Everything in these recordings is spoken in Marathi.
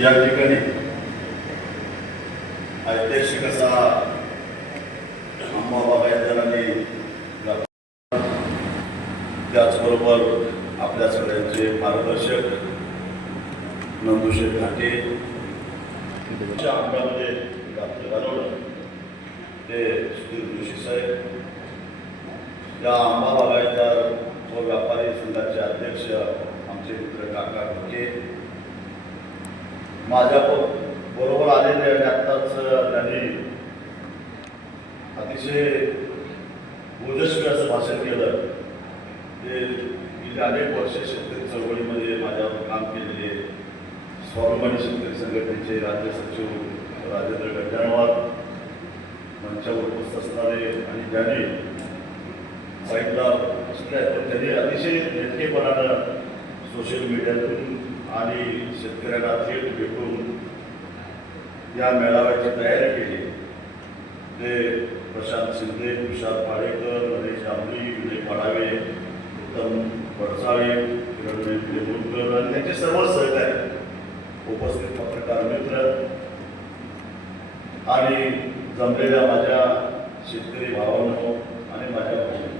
या ठिकाणी ऐतिहासिक असा आंबा बागायतदारांनी, त्याचबरोबर आपल्या सगळ्यांचे मार्गदर्शक नंदुशेठ घाटे आंब्यामध्ये घालवलं ते सुधीर जोशी साहेब, या आंबा बागायतदार व व्यापारी संघाचे अध्यक्ष आमचे मित्र काका ढोके, माझ्या बरोबर आलेले आणि आत्ताच त्यांनी अतिशय ओजस्वी असं भाषण केलं. ते गेली अनेक वर्षे शेतकरी चळवळीमध्ये माझ्यावर काम केलेले स्वाभिमानी शेतकरी संघटनेचे राज्य सचिव राजेंद्र गड्डाणवार मंचावर उपस्थित असणारे आणि ज्यांनी साईडला असले पण त्यांनी अतिशय नेटकेपणानं सोशल मीडियातून आणि शेतकऱ्यांना थेट भेटून या मेळाव्याची तयारी केली. ते प्रशांत शिंदे, तुषार पाडेकर, नरेश जांभळी, विजय पाडावे, उत्तम वडसाळे, किरण देवूरकर आणि त्यांचे सर्व सहकारी, उपस्थित पत्रकार मित्र आणि जमलेल्या माझ्या शेतकरी भावांनो आणि माझ्या बहिणी,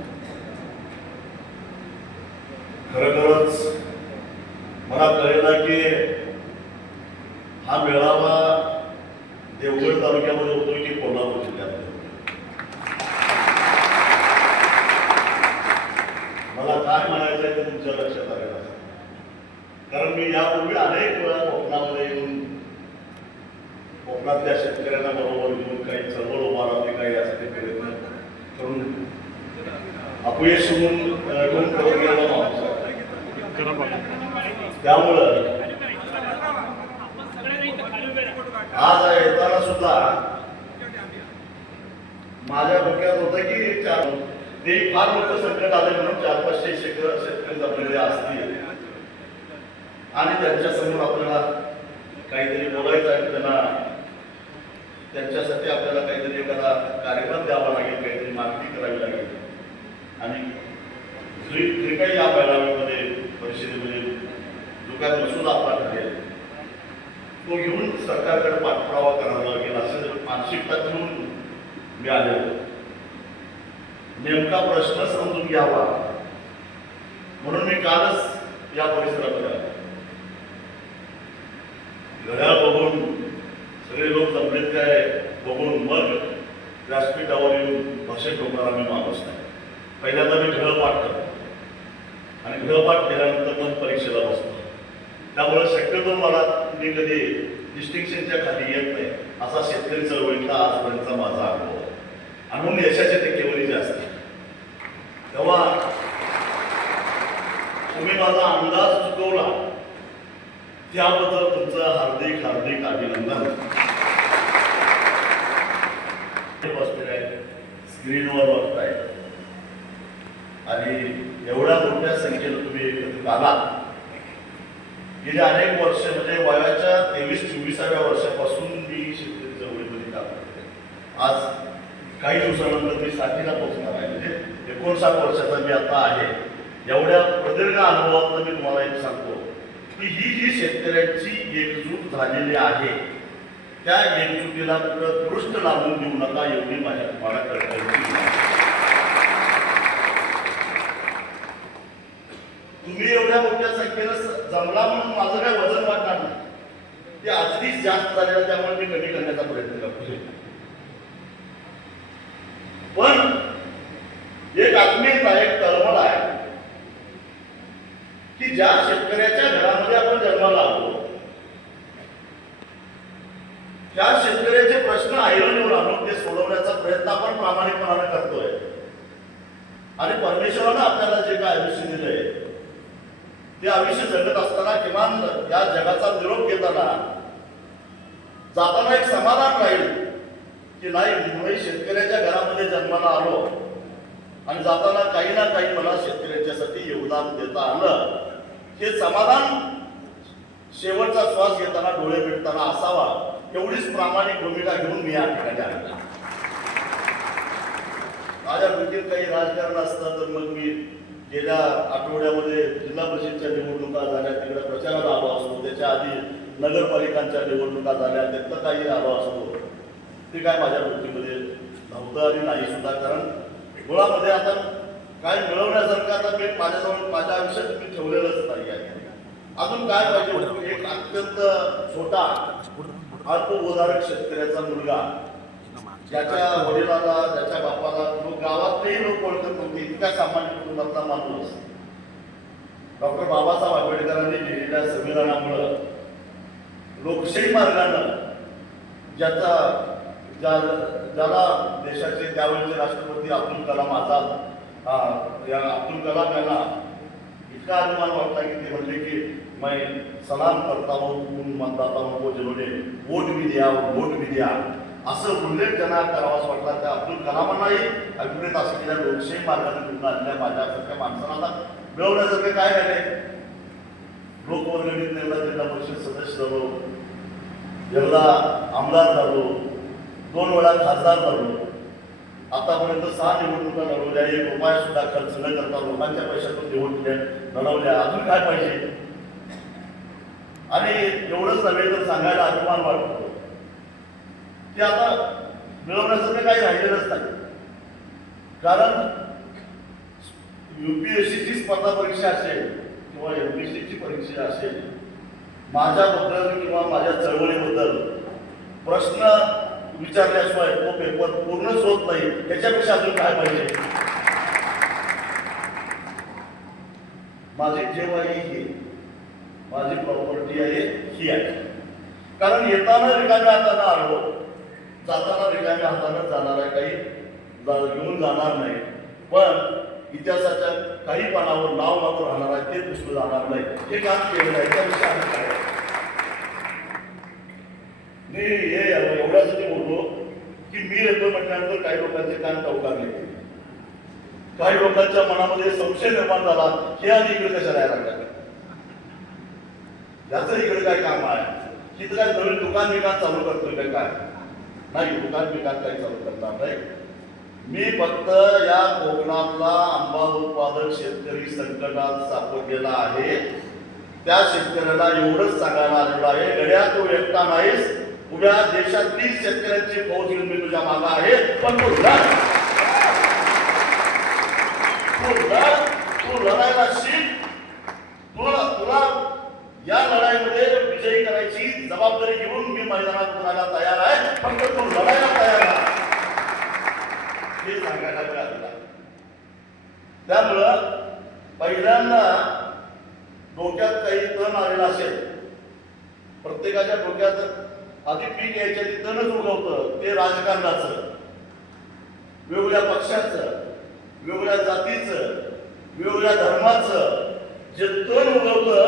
खरोखरच मला कळलं की हा मेळावा देवगड तालुक्यामध्ये होतो की कोल्हापूर जिल्ह्यात. मला काय म्हणायचं आहे ते तुमच्या लक्षात आलेलं आहे, कारण मी यापूर्वी अनेक वेळा कोकणामध्ये येऊन कोकणातल्या शेतकऱ्यांना बरोबर घेऊन काही चळवळ उभारवली, काही यासाठी प्रयत्न करून अपयश होऊन करत गेला माणूस. त्यामुळं आज येताना सुद्धा माझ्या डोक्यात होतं की ते फार मोठं संकट आले म्हणून 400-500 शेतकरी जमलेले असतील आणि त्यांच्या समोर आपल्याला काहीतरी बोलायचं आहे, त्यांच्यासाठी आपल्याला काहीतरी एखादा कार्यक्रम द्यावा लागेल, काहीतरी मागणी करावी लागेल आणि जे काही या मेळाव्यामध्ये परिषदेमध्ये जो काय मसुदा आपला ठरेल तो घेऊन सरकारकडे पाठपुरावा करावा लागेल असं मानसिकता घेऊन मी आलेलो. नेमका प्रश्न समजून घ्यावा म्हणून मी कालच या परिसरामध्ये आलो. घड्याळ बघून सगळे लोक जमलेत काय बघून मग व्यासपीठावर येऊन भाषण ठोकणारा मी माणूस नाही. पहिल्यांदा मी गृहपाठ करतो आणि गृहपाठ केल्यानंतर मग परीक्षेला बसतो. त्यामुळे शक्यतो मला मी कधी डिस्टिंक्शनच्या खाली येत नाही असा शेतकरी चळवळीचा आजपर्यंतचा माझा अनुभव आणि म्हणून यशाचे ते केवळी जास्त. तेव्हा तुम्ही माझा अंदाज चुकवला त्याबद्दल तुमचं हार्दिक हार्दिक अभिनंदन. बसलेले आहे, स्क्रीनवर बघताय आणि एवढ्या मोठ्या संख्येनं तुम्ही एकत्रित आलात. गेली अनेक वर्ष म्हणजे वयाच्या 23-24व्या वर्षापासून मी शेतकरी चळवळीमध्ये काम करते. आज काही दिवसानंतर मी 60ला पोहोचणार आहे, म्हणजे 59 वर्षाचा मी आता आहे. एवढ्या प्रदीर्घ अनुभवातून मी तुम्हाला एक सांगतो की ही जी शेतकऱ्यांची एकजूट झालेली आहे त्या एकजुटीला कुठं दृष्ट लागून देऊ नका एवढी माझ्या तुम्हाला कळकळीची. तुम्ही एवढ्या मोठ्या संख्येनं जमला म्हणून माझं काय वजन वाढणार नाही, ते आधीच जास्त झालेलं त्यामुळे मी कमी करण्याचा प्रयत्न करतो. पण एक आत्मीयता, एक तळमळ आहे की ज्या शेतकऱ्याच्या घरामध्ये आपण जन्माला आलो त्या शेतकऱ्याचे प्रश्न ऐरणीवर आणून ते सोडवण्याचा प्रयत्न आपण प्रामाणिकपणाने करतोय. आणि परमेश्वरानं आपल्याला जे काय आयुष्य दिलंय ते आयुष्य जगत असताना किमान या जगाचा निरोप घेताना जाताना एक समाधान राहील की नाही मुळे शेतकऱ्याच्या घरामध्ये जन्माला आलो आणि जाताना काही ना काही मला शेतकऱ्यांच्यासाठी योगदान देता आलं. हे समाधान शेवटचा श्वास घेताना डोळे मिटताना असावा एवढीच प्रामाणिक भूमिका घेऊन मी या ठिकाणी आलो. माझ्या वृत्तीत काही राजकारण असतं तर मग मी गेल्या आठवड्यामध्ये जिल्हा परिषदच्या निवडणुका झाल्या, तिकडे प्रचाराला आलो असतो. त्याच्या आधी नगरपालिकांच्या निवडणुका झाल्या त्यातलं काही आलो असतो ते काय माझ्या वृत्तीमध्ये नव्हतं आणि नाही सुद्धा. कारण मुळामध्ये आता काय मिळवण्यासारखं आता मी माझ्याजवळ माझ्या आयुष्यात मी ठेवलेलंच नाही आहे. अजून काय पाहिजे? एक अत्यंत छोटा अल्पभूधारक शेतकऱ्याचा मुलगा ज्याच्या वडिलाला ज्याच्या बापाला गावातलेही लोक ओळखत नव्हते इतक्या सामान्य कुटुंबातला माणूस डॉक्टर बाबासाहेब आंबेडकरांनी लिहिलेल्या संविधानामुळं लोकशाही मार्गानं ज्याला देशाचे त्यावेळेचे राष्ट्रपती अब्दुल कलाम आझाद या अब्दुल कलाम यांना इतका अभिमान वाटला की ते म्हणले की मैं सलाम करता हूं उन मतदाताओं को जिन्होंने वोट भी दिया असं उल्लेख त्यांना करावाच वाटला. त्या अब्दुल कलामांनाही अभिप्रेत असलेल्या लोकशाही मार्गाने निवडून आलेल्या माझ्यासारख्या माणसाला मिळवण्यासारखे काय झाले? लोकवर्गणीत एकदा जिल्हा परिषद सदस्य झालो, एकदा आमदार झालो, 2 वेळा खासदार झालो, आतापर्यंत 6 निवडणुका लढवल्या, 1 रुपया सुद्धा खर्च न करता लोकांच्या पैशातून निवडल्या लढवल्या. अजून काय पाहिजे? आणि एवढंच नव्हे तर सांगायला अभिमान वाटतो की आता मिळवण्यासारखं काही राहिलेलंच नाही. कारण UPSCची स्पर्धा परीक्षा असेल किंवा MPSCची परीक्षा असेल, माझ्याबद्दल किंवा माझ्या चळवळीबद्दल प्रश्न विचारल्याशिवाय तो पेपर पूर्णच होत नाही. त्याच्यापेक्षा अजून काय पाहिजे? माझी जेव्हा ही माझी प्रॉपर्टी आहे ही आहे. कारण येताना रिकाम्या हाताने आलो, जाताना रिकाम्या हाताने जाणार आहे, काही घेऊन जाणार नाही. पण इतिहासाच्या काही पानावर नाव मात्र राहणार आहे, ते पुसलं जाणार नाही. हे काम केलेलं आहे. त्यापेक्षा आम्ही काय मी हे एवढ्यासाठी बोललो की मी येतो म्हटल्यानंतर काही लोकांचे कान टवकारले, काही लोकांच्या मनामध्ये संशय निर्माण झाला की आणि इकडे कशाला यायला लागला, याचं इकडे काय काम आहे, तिथं काय नवीन दुकान बिकान चालू करतोय काय? नाही, दुकान बिकान काही चालू करणार नाही. मी फक्त या कोकणातला आंबा उत्पादक शेतकरी संकटात सापडलेला आहे. त्या शेतकऱ्याला एवढंच सांगायला आलेलं आहे, गड्या तू एकटा नाहीस, उद्या देशातली शेतकऱ्यांची फौज घेऊन मी तुझ्या मागा आहे. पण तू लढायला शिक. तुला या लढाईमध्ये विजयी करायची जबाबदारी घेऊन मी मैदानात उतरायला तयार आहे. फक्त तू लढायला तयार आहे हे सांगायला मिळालेलं. त्यामुळं पहिल्यांदा डोक्यात काही तण आलेला असेल, प्रत्येकाच्या डोक्यात आधी पीक यायच्या आधी तणच उगवतं. ते राजकारणाचं, वेगवेगळ्या पक्षाचं, वेगवेगळ्या जातीचं, वेगवेगळ्या धर्माचं जे तण उगवतं,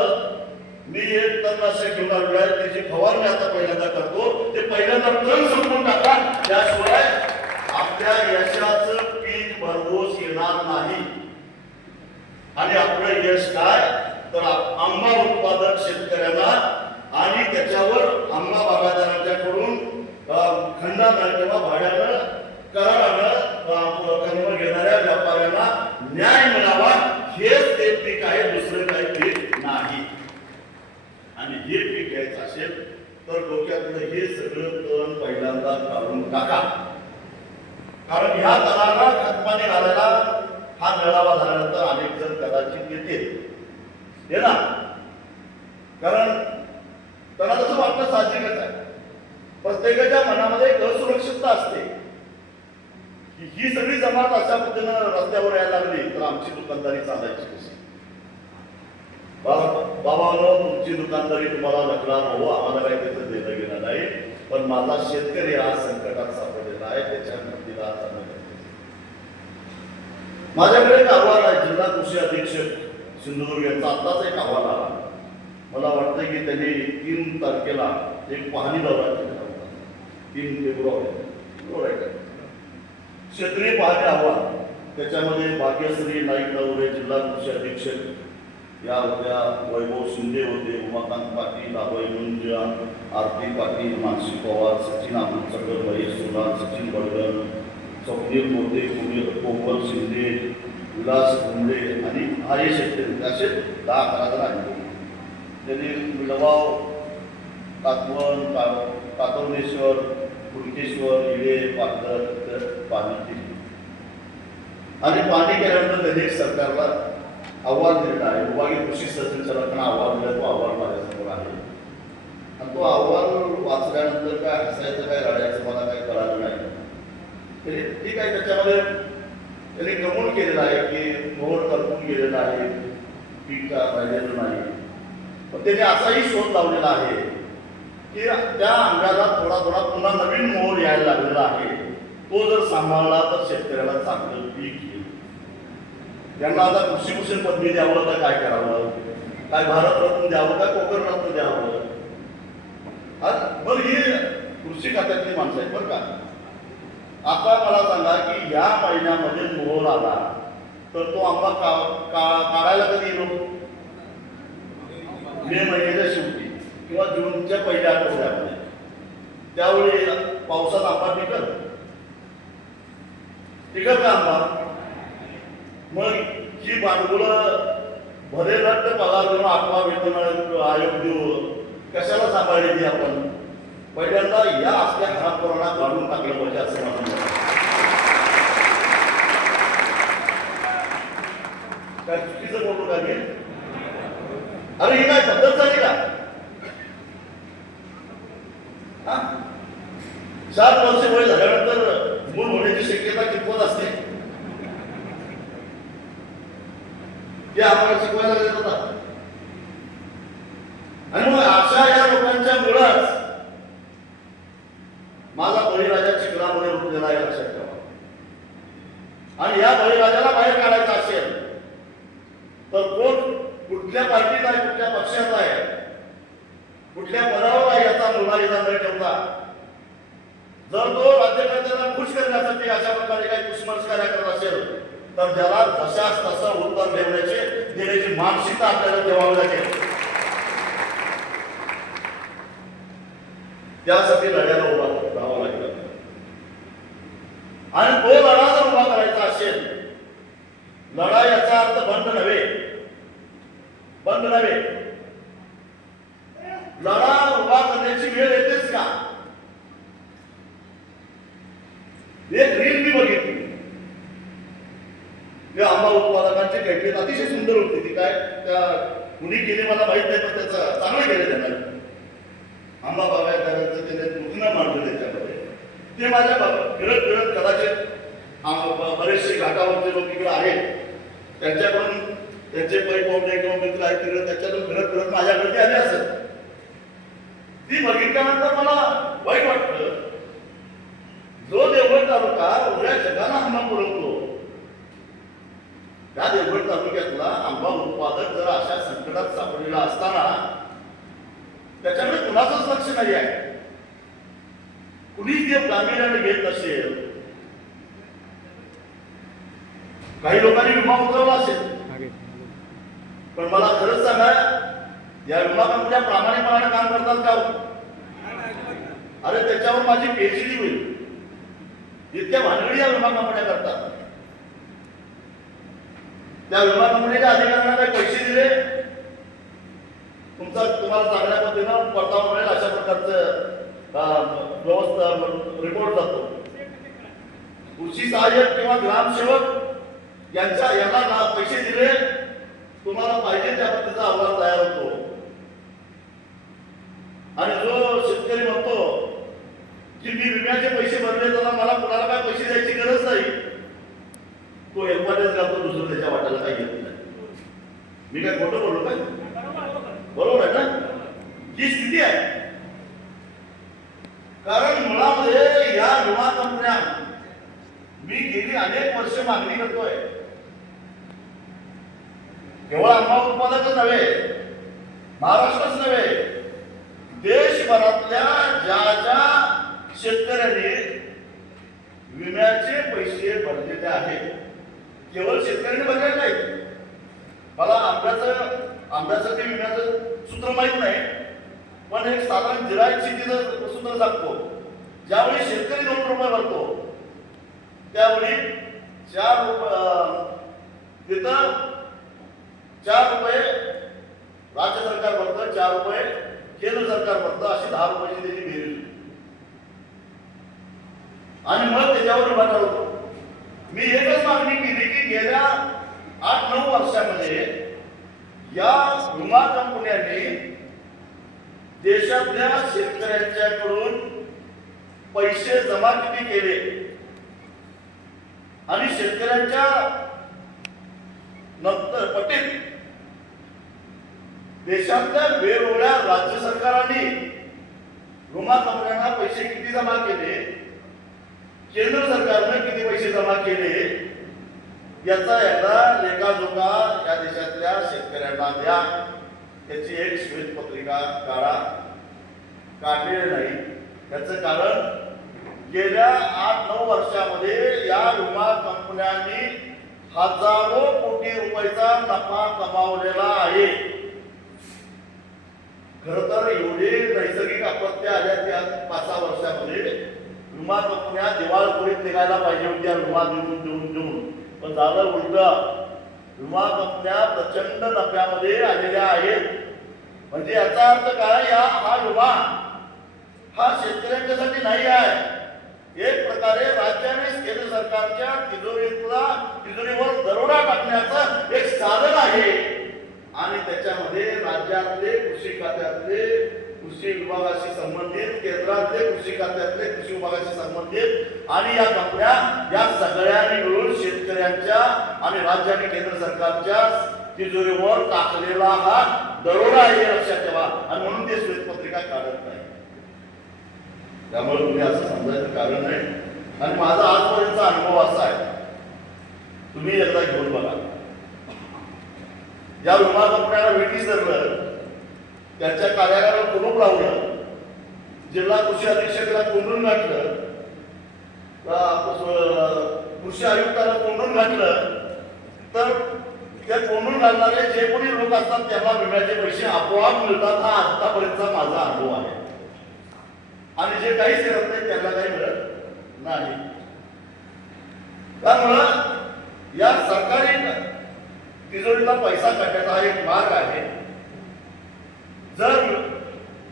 मी एक तणनाशक घेऊन आलेलो आहे, त्याची फवारणी आता पहिल्यांदा करतो. ते पहिल्यांदा तण संपवून टाका, त्याशिवाय आपल्या यशाचं पीक भरघोस येणार नाही. आणि आपलं यश काय तर आंबा उत्पादक शेतकऱ्यांना आणि त्याच्यावर आंबा बागायतदारांच्याकडून खंडानं किंवा भाड्यानं करारानं कर्म घेणाऱ्या व्यापाऱ्यांना न्याय मिळावा, हेच ते पीक आहे, दुसरं काही पीक नाही. आणि हे पीक घ्यायचं असेल तर डोक्यातलं हे सगळं तण पहिल्यांदा काढून टाका. कारण ह्या तणाला खतपाणी घालायला हा मेळावा झाल्यानंतर अनेक जण कदाचित येतील ना. कारण त्यांना तसं वाटणं साहजिकच आहे. प्रत्येकाच्या मनामध्ये एक असुरक्षितता असते की ही सगळी जमात अशा पद्धतीनं रस्त्यावर यायला लागली तर आमची दुकानदारी चालायची कशी? बाबांनो, तुमची दुकानदारी तुम्हाला लग्नात हो, आम्हाला काही त्याचं देणं घेणं नाही. पण माझा शेतकरी आज संकटात सापडलेला आहे, त्याच्या मदतीला जाणं गरजेचं. माझ्याकडे एक अहवाल आहे, जिल्हा कृषी अधीक्षक सिंधुदुर्ग यांचा आत्ताच एक अहवाल आला. मला वाटतं की त्यांनी 3 तारखेला एक पाहणी दौरा केला होता. 3 फेब्रुवारी क्षेत्रीय पाहणी अहवाल. त्याच्यामध्ये भाग्यश्री नाईक नवरे जिल्हा कृषी अधीक्षक या होत्या, वैभव शिंदे होते, उमाकांत पाटील, अभय मुंजान, आरती पाटील, मानसी पवार, सचिन आमोदकर, महेश सोनार, सचिन बडगन, स्वप्नील मोते, कोमल शिंदे, विलास घुमडे आणि हा हे शेतकरी असे 10-11 जण आहेत. त्यांनी मिळवाव कातवनेश्वर, कुणकेश्वर, इडे, पाथर पाणी केली आणि पाणी केल्यानंतर त्यांनी सरकारला अहवाल दिलेला आहे. विभागीय कृषी संचालकांना अहवाल दिला, तो अहवाल माझ्यासमोर आहे आणि तो अहवाल वाचल्यानंतर काय हसायचं काय रडायचं मला काही कळालं नाही. तरी ठीक आहे, त्याच्यामध्ये त्यांनी नमूद केलेलं आहे की मोहर करपून गेलेला आहे, पीक राहिलेलं नाही. पण त्याने असाही शोध लावलेला आहे की त्या आंब्याला थोडा थोडा पुन्हा नवीन मोहर यायला लागलेला आहे. तो जर सांभाळला तर शेतकऱ्याला चांगलं पीक येईल. त्यांना आता कृषीभूषण पदवी द्यावं तर काय करावं, काय भारतरत्न द्यावं का कोकणरत्न द्यावं. बरं, ही कृषी खात्यातली माणसं आहेत बरं का. आता मला सांगा की या महिन्यामध्ये मोहर आला तर तो आंबा काढायला कधी येतो? मे महिन्याच्या शेवटी किंवा जूनच्या पहिल्या आठवड्यामध्ये. त्यावेळी पावसात आंबा टिकल का आंबा? मग ही भांडवलं भरेलट्ट पगार देऊन 8वा वेतन आयोग देऊ कशाला सांभाळली ती आपण? पहिल्यांदा या असल्या हरामखोरांना काढून टाकलं पाहिजे असं मला म्हणतं. काय चुकीचं बोलू का मी? अरे ही काय पद्धत झाली का? 4 वर्ष वय झाल्यानंतर मूल होण्याची शक्यता कितपत असते ते आम्हाला शिकवायला लागत होता. आणि मग अशा या लोकांच्या मुळात माझा बळीराजा चिखलामध्ये रुजलेला आहे, लक्षात ठेवा. आणि या बळीराजाला बाहेर काढायचं असेल तर कोण कुठल्या पार्टीत आहे, कुठल्या पक्षात आहे, कुठल्या पदावर आहे याचा मुलाचा न ठेवता जर तो राज्यकर्त्यांना खुश करण्यासाठी अशा प्रकारे काही कुसमस्कार्या करत असेल तर ज्याला जशाच तसं उत्तर देण्याची मानसिकता आपल्याला ठेवावी लागेल. त्यासाठी लढ्याला उभा राहावं लागेल. आणि तो लढा जर उभा करायचा असेल, लढा याचा अर्थ बंद नव्हे. लढा उभा करण्याची वेळ येतेच का? एक रील मी बघितली, त्या आंबा उत्पादकांची कॅटलीन अतिशय सुंदर होती. ती काय त्या कुणी केली मला माहित नाही, पण त्याचं चांगलं केलं त्यांना. आंबा बागायतदारांचं त्याने दुखणं मांडलं त्याच्यामध्ये. ते माझ्या फिरत कदाचित बरेचसे घाटावरचे लोक इकडे आहेत, त्यांच्याकडून त्यांचे पै पाहुणे किंवा मित्र आहेत तिकडे, त्याच्यातून फिरत माझ्याकडे आले असत. ती बघितल्यानंतर मला वाईट वाटलं. जो देवगड तालुका उभ्या जगाला आंबा पुरवतो, त्या देवगड तालुक्यातला आंबा उत्पादक जर अशा संकटात सापडलेला असताना त्याच्याकडे कुणाचंच लक्ष नाही आहे. कुणीच ते गांभीर्याने घेत नसेल. काही लोकांनी विमा उतरवला असेल, पण मला खरंच सांगा, या विमा कंपन्या प्रामाणिकपणाने काम करतात का? अरे त्याच्यावर माझी पीएचडी होईल इतक्या भानगडी या विमा कंपन्या करतात. त्या विमा कंपनीच्या अधिकाऱ्यांना काही पैसे दिले, तुम्हाला चांगल्या पद्धतीनं परतावा मिळेल अशा प्रकारचं व्यवस्था रिपोर्ट जातो. कृषी सहाय्यक किंवा ग्रामसेवक यांना पैसे दिले, तुम्हाला पाहिजे त्या पद्धतीचा अहवाल तयार होतो. आणि जो शेतकरी म्हणतो की मी विम्याचे पैसे भरले, तर मला कुणाला काय पैसे द्यायची गरज नाही, तो एमआरएस घालतो, दुसरं त्याच्या वाट्याला काही घेत नाही. मी काय खोटं बोललो काय? बरोबर आहे ना? ही स्थिती आहे. कारण मुळामध्ये या विमा कंपन्या, मी गेली अनेक वर्ष मागणी करतोय, केवळ आंबा उत्पादकच नव्हे, महाराष्ट्रच नव्हे, देशभरातल्या ज्या शेतकऱ्यांनी विम्याचे पैसे भरलेले आहेत, केवळ शेतकऱ्यांनी भरलेले नाही. मला आंब्याचं ते विम्याचं सूत्र माहित नाही, पण एक साधारण जिरायत शेतीचं सूत्र सांगतो. ज्यावेळी शेतकरी 2 रुपये भरतो, त्यावेळी 4 रुपये राज्य सरकार भरतं, 4 रुपये केंद्र सरकार भरतं, अशी 6 रुपयाची त्याची बेरीज होती. आणि मग त्याच्यावर उभा होतो. मी एकच मागणी केली की गेल्या 8-9 वर्षामध्ये या विमा कंपन्यांनी देशातल्या शेतकऱ्यांच्याकडून पैसे जमा किती केले आणि शेतकऱ्यांच्या नंतर पटीत देशातल्या वेगवेगळ्या राज्य सरकारांनी विमा कंपन्यांना पैसे किती जमा केले, केंद्र सरकारने किती पैसे जमा केले, याचा एकदा लेखाजोखा या देशातल्या शेतकऱ्यांना द्या. त्याची एक श्वेतपत्रिका काढा. काढलेली नाही. याचं कारण गेल्या 8-9 वर्षामध्ये या विमा कंपन्यांनी हजारो कोटी रुपयाचा नफा कमावलेला आहे. खरं तर एवढे नैसर्गिक आपत्ती आल्या त्या 5-6 वर्षामध्ये विमा कंपन्या दिवाळखोरीत निघायला पाहिजे होत्या विमा देऊन. पण झालं उलट. विमा कंपन्या प्रचंड नफ्यामध्ये आलेल्या आहेत. म्हणजे याचा अर्थ काय, हा विमा हा शेतकऱ्यांच्यासाठी नाही आहे. एक प्रकारे राज्याने केंद्र सरकारच्या तिजोरीवर दरोडा टाकण्याचा एक साधन आहे. आणि त्याच्यामध्ये राज्यातले कृषी खात्यातले, कृषी विभागाशी संबंधित, केंद्रातले कृषी खात्यातले, कृषी विभागाशी संबंधित आणि या कंपन्या या सगळ्यांनी मिळून शेतकऱ्यांच्या आणि राज्य आणि केंद्र सरकारच्या तिजोरीवर टाकलेला हा दरोडा आहे, लक्षात ठेवा. आणि म्हणून ते श्वेतपत्रिका काढत नाही. त्यामुळे तुम्ही असं समजायचं कारण नाही. आणि माझा आजपर्यंतचा अनुभव असा आहे, तुम्ही एकदा घेऊन बघा. ज्या विमा कंपन्याला वेटीस धरलं, त्यांच्या कार्यालयाला कुलूप लावलं, जिल्हा कृषी अधीक्षकाला कोंडून घातलं, कृषी आयुक्ताला कोंडून घातलं, तर त्या कोंडून घालणारे जे कोणी लोक असतात त्यांना विम्याचे पैसे आपोआप मिळतात. हा आतापर्यंतचा माझा अनुभव आहे. आणि जे काहीच करत नाही त्यांना काही मिळत नाही. त्यामुळं या सरकारी तिजोरीला पैसा काढण्याचा हा एक मार्ग आहे. जर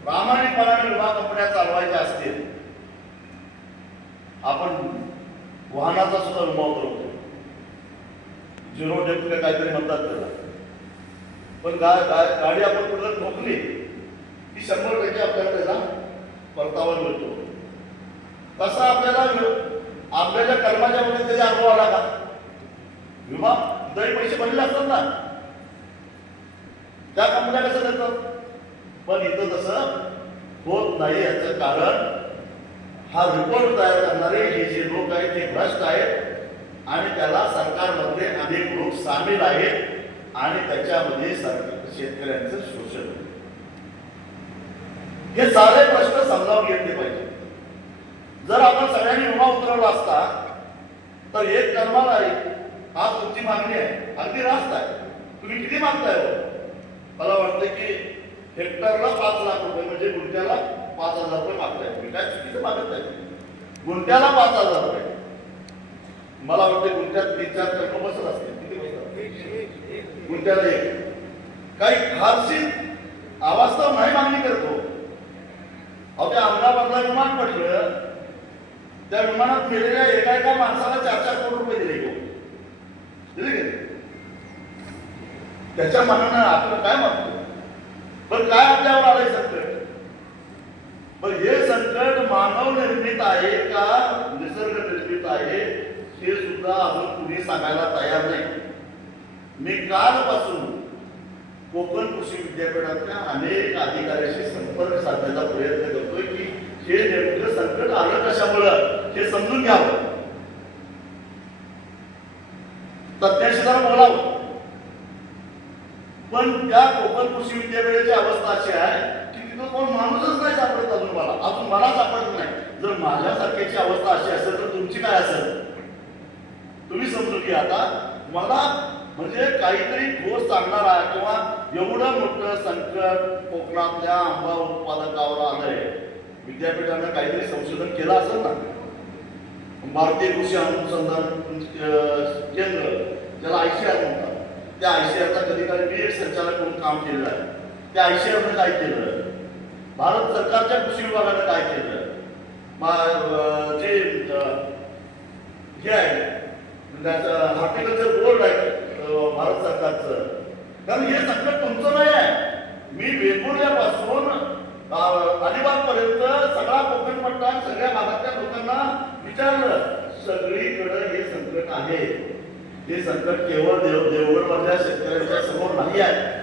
प्रामाणिकपणाने विमा कंपन्या चालवायच्या असतील, आपण वाहनाचा सुद्धा विमा उतरवतो, 0 डेप्ट काहीतरी म्हणतात त्याला. पण गाडी आपण कुठं ठोकली की 100% आपल्याला त्याचा परतावा मिळतो. तसा आपल्याला कर्माच्या मध्ये त्याचा अनुभव आला का? विमा जरी पैसे भरले असतात ना, त्या कंपन्या कसं देतात, पण इथं तसं होत नाही. याचं कारण हा रिपोर्ट तयार करणारे हे जे लोक आहेत ते भ्रष्ट आहेत आणि त्याला सरकारमध्ये अनेक लोक सामील आहेत आणि त्याच्यामध्ये शेतकऱ्यांचं शोषण. हे सारे प्रश्न समजावून घेतले पाहिजे. जर आपण सगळ्यांनी विमा उतरवला असता तर एक कर्माला आहे, हा तुमची मागणी आहे, अगदी रास्त आहे. तुम्ही किती मागताय? मला वाटतं की हेक्टरला 5 लाख रुपये म्हणजे गुंठ्याला 5,000 रुपये मागताय. तुम्ही काय चुकीचं मागत नाही. गुंठ्याला 5,000 रुपये. मला वाटतं गुंठ्यात 3-4 टक्के बसत असते. किती बसतात? गुंठ्याला 1. काही फारशी अवास्तव नाही मागणी करतो. अहो, त्या अहमदाबादला विमान पडलं, त्या विमानात मेलेल्या एका माणसाला 4-4 कोटी रुपये दिले गेले. त्याच्या मनानं आपण काय मागतो? पण काय आपल्यावर आलंय संकट? पण हे संकट मानव निर्मित आहे का निसर्ग निर्मित आहे हे सुद्धा अजून कुणी सांगायला तयार नाही. मी कालपासून कोकण कृषी विद्यापीठातल्या अनेक अधिकाऱ्यांशी संपर्क साधण्याचा प्रयत्न करतोय की हे नेमकं संकट आलं कशामुळं हे समजून घ्यावं, तज्ञांशी जरा बोलावं. पण त्या कोकण कृषी विद्यापीठाची अवस्था अशी आहे की तिथं कोण माणूसच नाही सापडत. अजून मला सापडत नाही. जर माझ्यासारख्याची अवस्था अशी असेल तर तुमची काय असेल तुम्ही समजून घ्या. आता मला म्हणजे काहीतरी ठोस सांगणारा किंवा एवढं मोठं संकट कोकणातल्या आंबा उत्पादकावर आलंय, विद्यापीठानं काहीतरी संशोधन केलं असेल ना. भारतीय कृषी अनुसंधान केंद्र, ज्याला ICAR म्हणतात, त्या ICARचा कधी मी एक संचालक म्हणून काम केलेलं आहे. त्या ICARनं काय केलं, भारत सरकारच्या कृषी विभागानं काय केलं, जे आहे हॉर्टिकल्चर बोर्ड आहे भारत सरकारचं, कारण हे संकट तुमचं नाही आहे. मी वेंगुर्ल्यापासून अलिबागपर्यंत सगळा कोकण पट्टा सगळ्या भागातल्या लोकांना विचारलं, सगळीकडे हे संकट आहे. हे संकट केवळ देवगडमधल्या शेतकऱ्यांच्या समोर नाही आहे.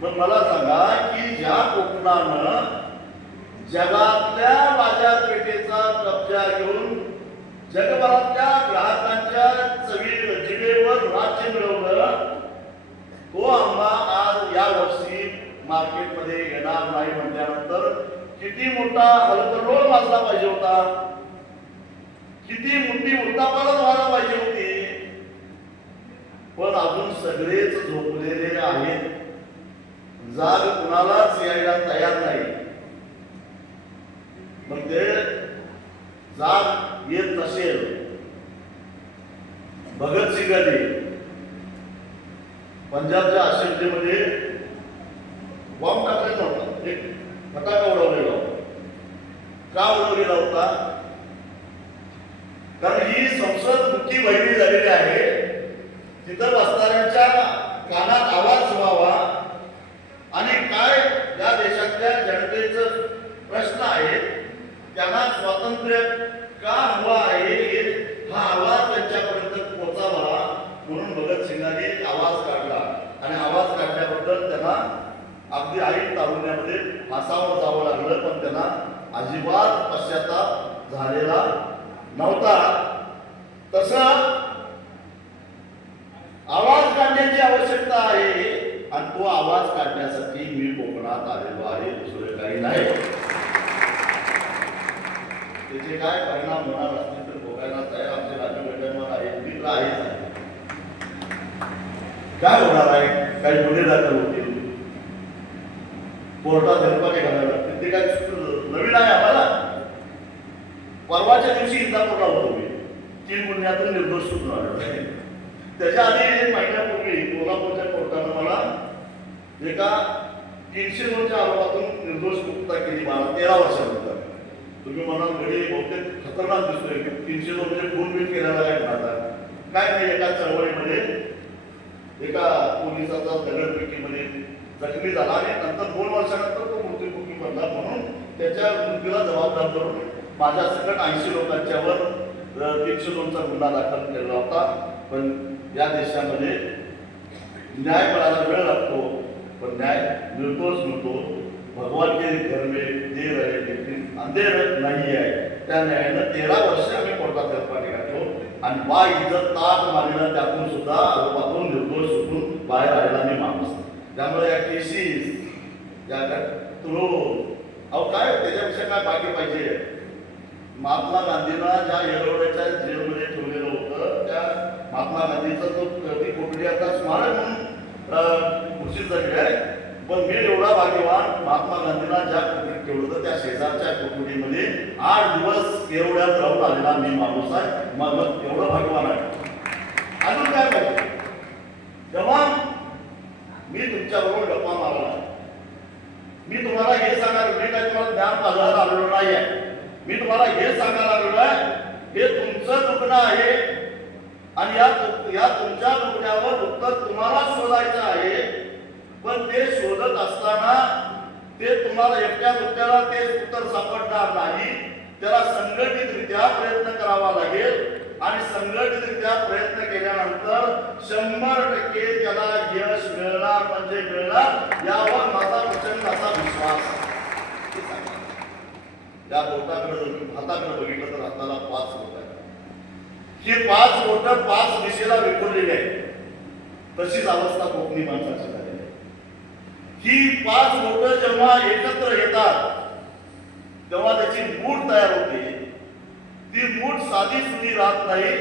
पण मला सांगा की ज्या कोकणानं जगातल्या बाजारपेठेचा कब्जा घेऊन जगभरातल्या ग्राहकांच्या जिभेवर राज्य मिळवलं, तो आंबा आज या वर्षी मार्केटमध्ये येणार नाही म्हटल्यानंतर किती मोठा हलकल्लोळ माजला पाहिजे होता, किती मोठी उलटापालट व्हायला पाहिजे होती. पण अजून सगळेच झोपलेले आहेत. जाग कुणालाच यायला तयार नाही. मग ते जाग येत नसेल, भगतसिंगांनी पंजाबच्या असेंब्लीमध्ये बॉम्ब टाकलेला होता, एक फटाका उडवलेला होता. का उडवलेला होता? कारण ही संसद मुक्ती बहिणी झालेली आहे. तिथं बसणाऱ्यांच्या कानात आवाज व्हावा आणि काय या देशातल्या जनतेचं प्रश्न आहे, त्यांना स्वातंत्र्य का हवा आहे हा आवाज त्यांच्यापर्यंत पोहोचावा म्हणून भगतसिंगांनी आवाज काढला. आणि आवाज काढल्याबद्दल त्यांना अगदी ऐन तारुण्यामध्ये फासावर जावं लागलं, पण त्यांना अजिबात पश्चाताप झालेला नव्हता. तसं आवाज काढण्याची आवश्यकता आहे आणि तो आवाज काढण्यासाठी मी कोकणात आलेलो आहे, दुसरे काही नाही. त्याचे काय परिणाम होणार असतील तर बघायला तयार आमचे राज्यमंडळावर आहे, मित्र आहेच. काय होणार आहे? काही गुन्हे दाखल होतील, कोर्टात हेरपाटे घालावे लागतील. ते काय नवीन आहे आम्हाला? परवाच्या दिवशी इंदापूरला होतो मी, 3 गुन्ह्यातून निर्दोष सुटून आलेलो आहे. त्याच्या आधी 1 महिन्यापूर्वी कोल्हापूरच्या कोर्टानं मला एका 302च्या आरोपातून निर्दोष मुक्ता केली 12-13 वर्षानंतर. तुम्ही म्हणाल घडी बहुतेक खतरनाक दिसतोय, 302 म्हणजे खून बिल केलेला काय राहतात काय नाही. एका चळवळीमध्ये एका पोलिसाचा दगडफेकीमध्ये जखमी झाला आणि नंतर 2 वर्षानंतर तो मृत्युमुखी पडला. म्हणून त्याच्या मृत्यूला जबाबदार करून माझ्या सकट 80 लोकांच्यावर 302चा गुन्हा दाखल केला होता. पण या देशामध्ये न्याय मिळायला वेळ लागतो, पण न्याय मिळतोच मिळतो. भगवान के घर में देर आहे लेकिन अंधेर नाही आहे. त्या न्यायानं 13 वर्ष आम्ही कोर्टात हेरपाटे घातलो आणि बा इज्जत ताक मारलेला त्यातून सुद्धा आरोपातून निर्दोष सुटून बाहेर आलेला मी माणूस. त्यामुळे या केसीस या अहो काय त्याच्यापेक्षा काय बाकी पाहिजे? महात्मा गांधींना ज्या येरवड्याच्या जेलमध्ये ठेवलेलं होतं, त्या महात्मा गांधीचा तो ती कोठडी आता स्मारक म्हणून घोषित झालेली आहे. पण मी एवढा भाग्यवान, महात्मा गांधींना ज्या कोठडीत ठेवलं होतं त्या शेजारच्या कोठडीमध्ये 8 दिवस येरवड्यात राहून आलेला मी माणूस आहे. मग एवढं भाग्यवान आहे. अजून काय पाहिजे? तेव्हा मी तुमच्याबरोबर गप्पा मारला. मी तुम्हाला हे सांगायला, मी काय तुम्हाला ज्ञान पाजवायला आलेलो नाही आहे. मी तुम्हाला हे सांगायला आलेलो आहे, हे तुमचं दुखणं आहे आणि या तुमच्या दुखण्यावर उत्तर तुम्हाला शोधायचं आहे. पण ते शोधत असताना ते तुम्हाला एकट्या दुखण्याला ते उत्तर सापडणार नाही. त्याला संघटितरित्या प्रयत्न करावा लागेल आणि संघटितरित्या प्रयत्न केल्यानंतर 100% त्याला यश मिळणार म्हणजे मिळणार, यावर माझा प्रचंड असा विश्वास. या बोटाकडे हाताकडे बघितलं तर हाताला 5 बोट आहेत. ही 5 बोट 5 दिशेला विखुरलेली आहे. तशीच अवस्था कोकणी माणसाची झालेली आहे. ही 5 बोट जेव्हा एकत्र येतात तेव्हा त्याची मूठ तयार होते. ती मूठ साधी सुधी राहत नाही,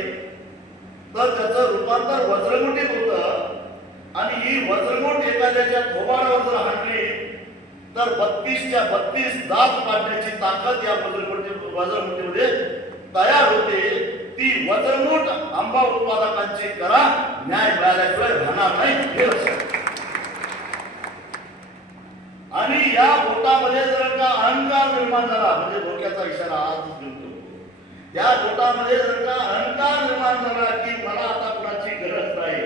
तर त्याचं रूपांतर वज्रमुठीत होतं आणि ही वज्रमुठ एखाद्याच्या थोबाडावर जर हाणली तर 32च्या 32 दात पाडण्याची ताकद या वज्रमुठीमध्ये तयार होते. ती वज्रमुठ आंबा उत्पादकांची करा, न्याय मिळाल्याशिवाय राहणार नाही हे लक्षात. आणि या वोटामध्ये जर का अहंकार निर्माण झाला, म्हणजे धोक्याचा इशारा आजच मिळतो, या वोटामध्ये जर का अहंकार निर्माण झाला की मला आता कुणाची गरज नाही,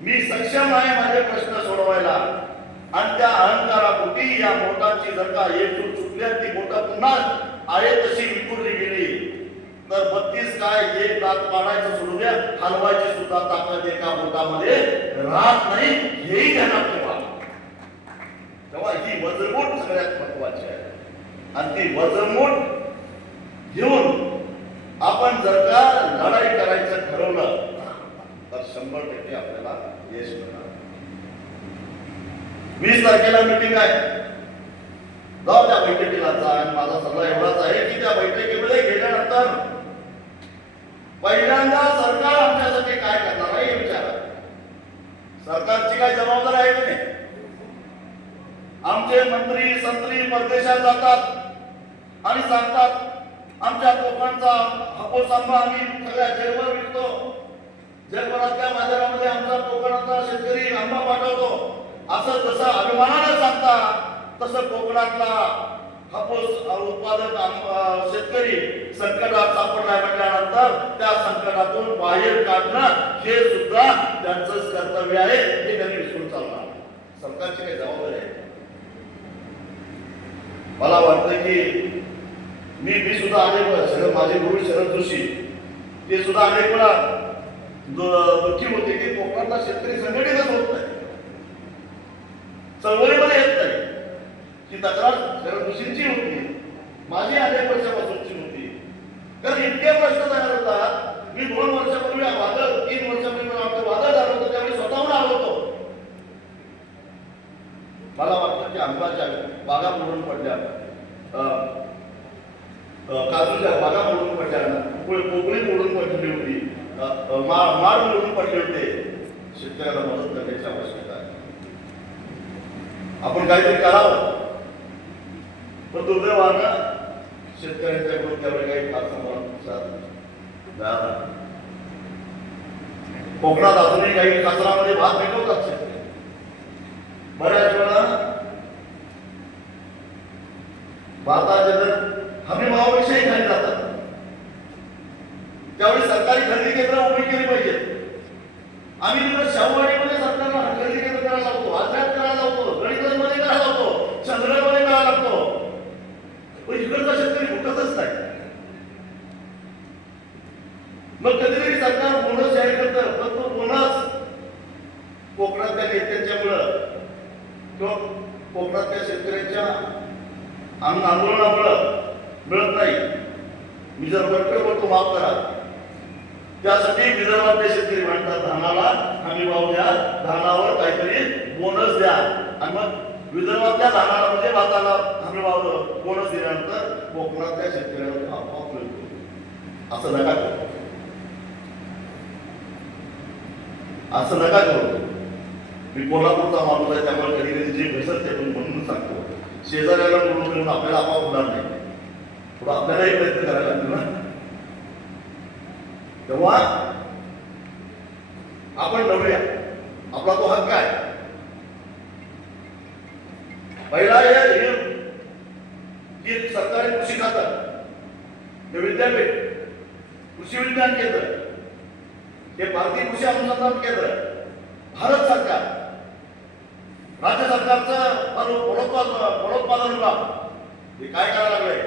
मी सक्षम आहे माझे प्रश्न सोडवायला, आणि त्या अहंकारापोटी या वोटाची जर का एकजूट चुकल्या, ती वोट पुन्हा आहे तशी विखुरली गेली, तर 32 काय एक दात पाडायचं सोडून द्या, हलवायची सुद्धा ताकद एका वोटामध्ये राहत नाही, हेही ध्यानात ठेवा. तेव्हा ही वज्रमूठ सगळ्यात महत्वाची आहे, आणि ती वज्रमूठ घेऊन आपण जर का लढाई करायचं ठरवलं तर 100% आपल्याला यश मिळणार. 20 तारखेला मीटिंग आहे, जाऊ त्या बैठकीला जा. आणि माझा सल्ला एवढाच आहे की त्या बैठकीमध्ये गेल्यानंतर पहिल्यांदा सरकार आमच्यासाठी काय करणार आहे हे विचारा. सरकारची काय जबाबदारी आहे की नाही? आमचे मंत्री संत्री परदेशात जातात आणि सांगतात आमच्या कोकणचा हापूस आंबा आम्ही सगळ्या जगभर विकतो, जगभरातल्या बाजारामध्ये आमचा कोकणातला शेतकरी आंबा पाठवतो, असं जसं अभिमानानं सांगता तसं कोकणातला हापूस उत्पादक शेतकरी संकटात सापडला म्हटल्यानंतर त्या संकटातून बाहेर काढणं हे सुद्धा त्यांचंच कर्तव्य आहे, हे त्यांनी विसरून चालणार. सरकारची काही जबाबदारी आहे. मला वाटतं की मी सुद्धा अनेक वेळा, माझे गुरु शरद जोशी ते सुद्धा अनेक वेळा दुःखी होते की कोकणातला शेतकरी संघटितच होत नाही, चळवळीमध्ये येत नाही. ही तक्रार शरद जोशींची होती, माझी अनेक वर्षापासूनची होती. कारण इतके प्रश्न तयार होतात. मी 2 वर्षापूर्वी वादळ, 3 वर्षापूर्वी मला वाटतं वादळ झालं होतं, त्यावेळी स्वतःहून आलो होतो. मला वाटतं की आंब्याच्या बागा मोडून पडल्या, काजूच्या बागा मोडून पडल्या, पोकळी मोडून पडली होती, माड मोडून पडले होते. शेतकऱ्याला मदत करण्याची आवश्यकता आहे. आपण काहीतरी करावं, पण दुर्दैवानं शेतकऱ्यांच्याकडून त्यावेळी काही फार मिळाला. कोकणात अजूनही काही कचरामध्ये भात पिकवतात शेतकरी. बऱ्याच वेळा भाताच्या जर हमी भावाविषयी खाली जातात, त्यावेळी सरकारी खरेदी केंद्र उभी केली पाहिजेत. आम्ही तिथं शाहूवाडीमध्ये सरकारला खरेदी केंद्र करायला लावतो, आजरात करायला लावतो, गणितमध्ये करायला लावतो, चंद्रमध्ये करायला लागतो, पण इकडचा शेतकरी उठतच नाही. मग कधीतरी सरकार बोनस जाहीर करतं, पण तो बोनस कोकणातल्या नेत्यांच्यामुळं किंवा कोकणातल्या शेतकऱ्यांच्या आंदोलनामुळं मिळत नाही. मी जर बटकं बोलतो माफ करा, त्यासाठी विदर्भातले शेतकरी म्हणतात धानाला हमी भाव द्या, धानावर काहीतरी बोनस द्या, आणि मग विदर्भातल्या धानाला म्हणजे भाताला हमी भाव बोनस दिल्यानंतर कोकणातल्या शेतकऱ्याला आपोआप मिळतो. असं नका करू, असं नका करू. मी कोल्हापूरचा माणूस आहे, त्यामुळे कधी कधी जे घसरते म्हणून सांगतो, शेजाऱ्याला बोलून करून आपल्याला आपोआप होणार नाही, थोडा आपल्यालाही प्रयत्न करायला लागतो ना. तेव्हा आपण लढूया, आपला तो हक्क आहे. पहिला हे सरकारी कृषी खातं, हे विद्यापीठ, कृषी विज्ञान केंद्र, हे भारतीय कृषी अनुसंधान केंद्र, भारत सरकार, राज्य सरकारचं फलोत्पादन विभाग हे काय करायला लागलंय,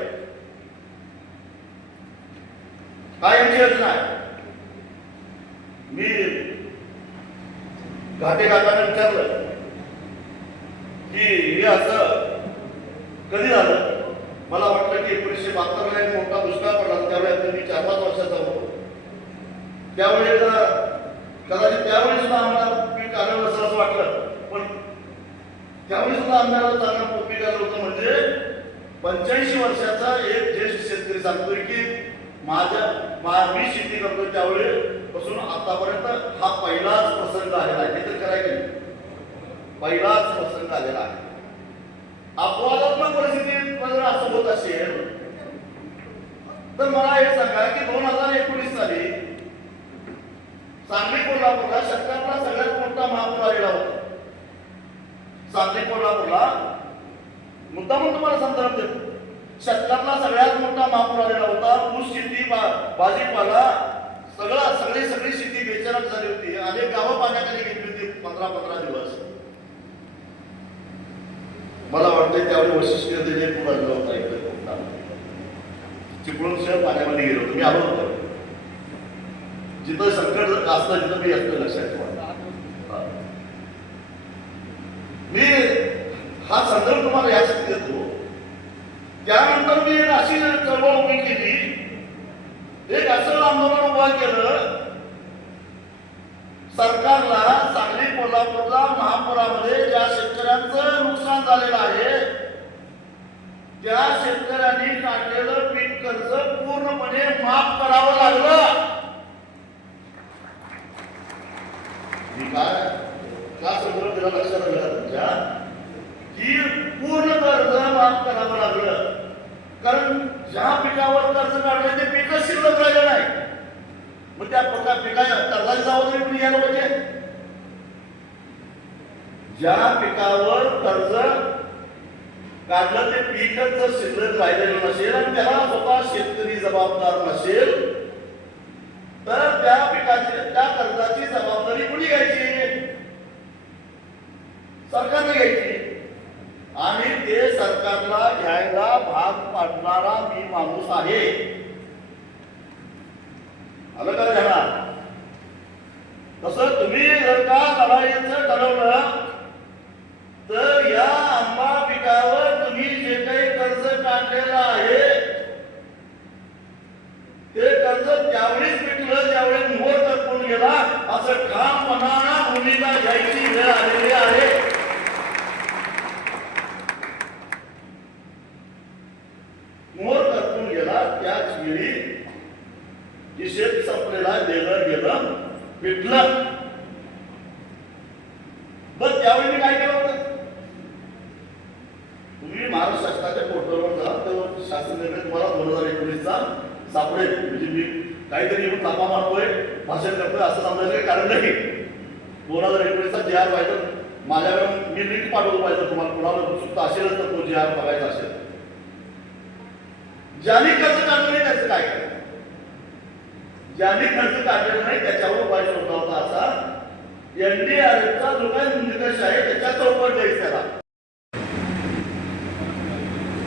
काय यांची योजना आहे. मी घाटे काकांना विचारलं की हे असं कधी झालं. मला वाटलं की 1972 ला एक मोठा दुष्काळ पडला, त्यावेळेस मी 4-5 वर्षाचा होतो. त्यावेळी कदाचित त्यावेळी सुद्धा आम्हाला पीक आलं नसेल असं वाटलं, पण त्यावेळी सुद्धा आम्हाला चांगलं पीक आलं होतं. म्हणजे 85 वर्षाचा एक ज्येष्ठ शेतकरी सांगतोय की मी शेती करतो त्यावेळी पासून आतापर्यंत हा पहिलाच प्रसंग आलेला आहे. हे तर करायचं नाही, पहिलाच प्रसंग आलेला आहे. अपवादात्मक परिस्थितीत जर असं होत असेल तर मला हे सांगा की 2019 साली सांगली कोल्हापूरला शेतकऱ्यांना सगळ्यात मोठा महापूर आलेला होता. सांगली कोल्हापूरला मुद्दामून तुम्हाला संदर्भ देतो. शेतकऱ्याला सगळ्यात मोठा महापूर आलेला होता. ऊस शेती, भाजीपाला सगळी शेती बेचैन झाली होती. अनेक गावं पाण्याखाली गेली होती 15-15 दिवस. मला वाटतं त्यावेळी वैशिष्ट्य दिले पूर आलेला होता. इकडे चिपळूण शहर पाण्यामध्ये गेलो होतो. मी आलो होतो. जिथं संकट असतं तिथं मी असतं लक्षात ठेवा. मी हा संदर्भ तुम्हाला यासाठी देतो. त्यानंतर मी अशी चळवळ उभी केली, एक असं आंदोलन उभा केलं. सरकारला सांगली कोल्हापूरला महापुरामध्ये ज्या शेतकऱ्यांचं नुकसान झालेलं आहे त्या शेतकऱ्यांनी काढलेलं पीक कर्ज पूर्णपणे माफ करावं लागलं. का संदर्भ दिला लक्षात आलं तुमच्या की पूर्ण कर्ज माफ करावं लागलं. कारण ज्या पिकावर कर्ज काढलं ते पीकच शिल्लक राहिलं नाही. मग त्या पिका कर्जाची जबाबदारी कुणी घ्यायला पाहिजे? ज्या पिकावर कर्ज काढलं ते पीकच जर शिल्लक राहिलेलं नसेल आणि त्याला स्वतः शेतकरी जबाबदार नसेल तर त्या पिकाची त्या कर्जाची जबाबदारी कुणी घ्यायची? सरकारने घ्यायची. आणि ते सरकारला घ्यायला भाग पाडणारा मी माणूस आहे. आलं का घ्या? तसं तुम्ही जर का लढाईचं ठरवलं तर या आंबा पिकावर तुम्ही जे काही कर्ज काढलेलं आहे ते कर्ज त्यावेळीच मिटलं ज्यावेळी मोहर करपून गेला. असं ठामपणानं भूमिका घ्यायची वेळ आलेली आहे. मोहर करपून गेला त्याच वेळी हिशेब संपलेला देणं गेलं मिटलं. बस त्यावेळी मी काय केलं होतं? तुम्ही महाराष्ट्र शासनाच्या पोर्टलवर जा तर शासन निर्णय तुम्हाला 2019चा सापडेल. म्हणजे मी काहीतरी येऊन तापा मारतोय भाषण करतोय असं समजायचं कारण नाही. 2019चा जी आर पाहिजे माझ्याकडे मी लिंक पाठवलं पाहिजे तुम्हाला. कुणाला उत्सुकता असेलच तर तो जी आर बघायचा असेल. ज्यांनी कर्ज काढलं नाही त्याचं काय करायचं? ज्यांनी खर्च काढलेला नाही त्याच्यावर उपाय शोधला होता. असा एनडीआरएफचा जो काही निकष आहे त्याच्या चौकट द्यायचा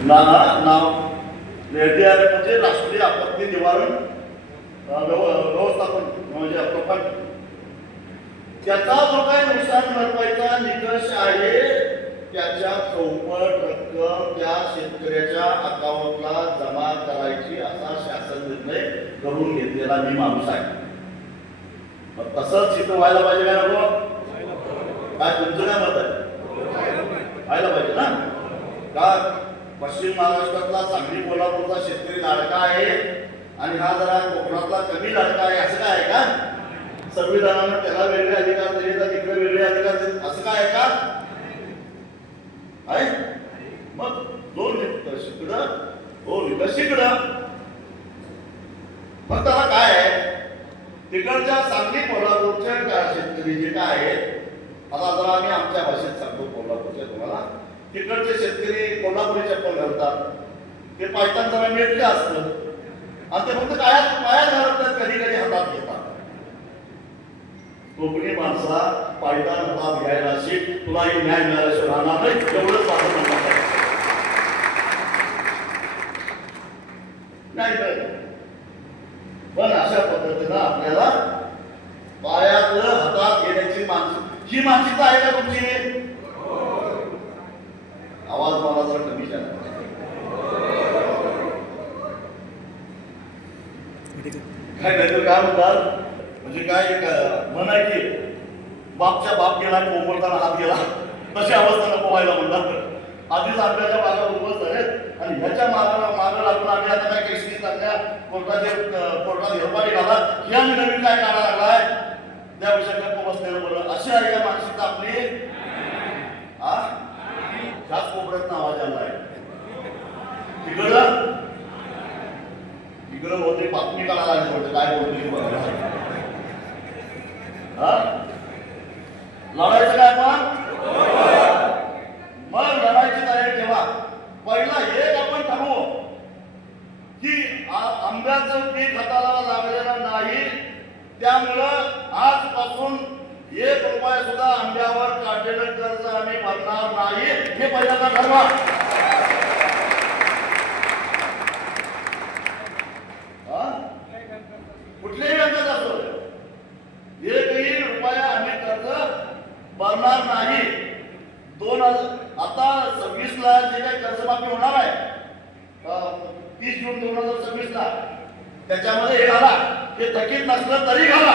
त्याला नाव एनडीआरएफ म्हणजे राष्ट्रीय आपत्ती निवारण व्यवस्थापन म्हणजे प्रकल्प. त्याचा जो काही नुकसान भरपाईचा निकष आहे त्याच्या चौपट रक्कम त्या शेतकऱ्याच्या अकाउंटला जमा करायची असा शासन निर्णय करून घेतलेला मी माणूस आहे. तसंच इथं व्हायला पाहिजे काय नको? काय तुमचं काय मत आहे? व्हायला पाहिजे ना? का पश्चिम महाराष्ट्रातला सांगली कोल्हापूरचा शेतकरी लाडका आहे आणि हा जरा कोकणातला कमी लाडका आहे असं काय आहे का? संविधानानं त्याला वेगळे अधिकार दिले तर तिकडे वेगळे अधिकार दिले असं काय आहे का? आहे मग दोन शिकडं हो शिकडं. मग त्याला काय आहे? तिकडच्या सांगली कोल्हापूरच्या शेतकरी जे काय आहेत आता जरा आम्ही आमच्या भाषेत सांगतो कोल्हापूरच्या तुम्हाला. तिकडचे शेतकरी कोल्हापुरी चप्पल घालतात. ते पायतान जरा मेटले असतं आणि ते फक्त पायात घालतात कधी कधी हातात घेतात. कोकणी माणसा पायतान हातात घ्यायला शिक. तुलाही न्याय मिळाल्याशिवाय राहणार नाही एवढंच माझं म्हणणं आहे. नाही पण अशा पद्धतीनं आपल्याला पायातलं हातात घेण्याची ही मानसिकता आहे का तुमची? आवाज मला जरा कमी झाला. काय नाहीतर काय म्हणतात म्हणजे काय म्हण आहे की बापच्या बाप गेला कोंबडताना हात गेला तशी अवस्था नको व्हायला म्हणतात. आधीच आपल्याच्या बागा उद्ध्वस्त आहेत आणि ह्याच्या मागं लागून आम्ही आता काय केसरी चांगल्या कोर्टात हेरपारी घाला ह्या नवीन काय काढा लागलाय त्याविषयी गप्प बसलेलं बरं. अशी आहे का मानसिकता आपली? ह्याच कोपऱ्यात आवाज आलाय. तिकडं होते बातमी काढायला लागली काय बोलतो लढायचं काय आपण? मग लढायची तयारी ठेवा. आंब्याचं पीक हाताला लागलेलं नाही, त्यामुळं आजपासून 1 रुपया सुद्धा आंब्यावर काढलेलं कर्ज आम्ही भरणार नाही, हे पहिल्यांदा ठरवा. कुठल्याही बँकेत असो 1ही रुपया आम्ही कर्ज भरणार नाही. आता 26 ला जे काही कर्जमाफी होणार आहे 30 जून 2026 ला, त्याच्यामध्ये हे घाला, हे थकीत नसलं तरी घाला,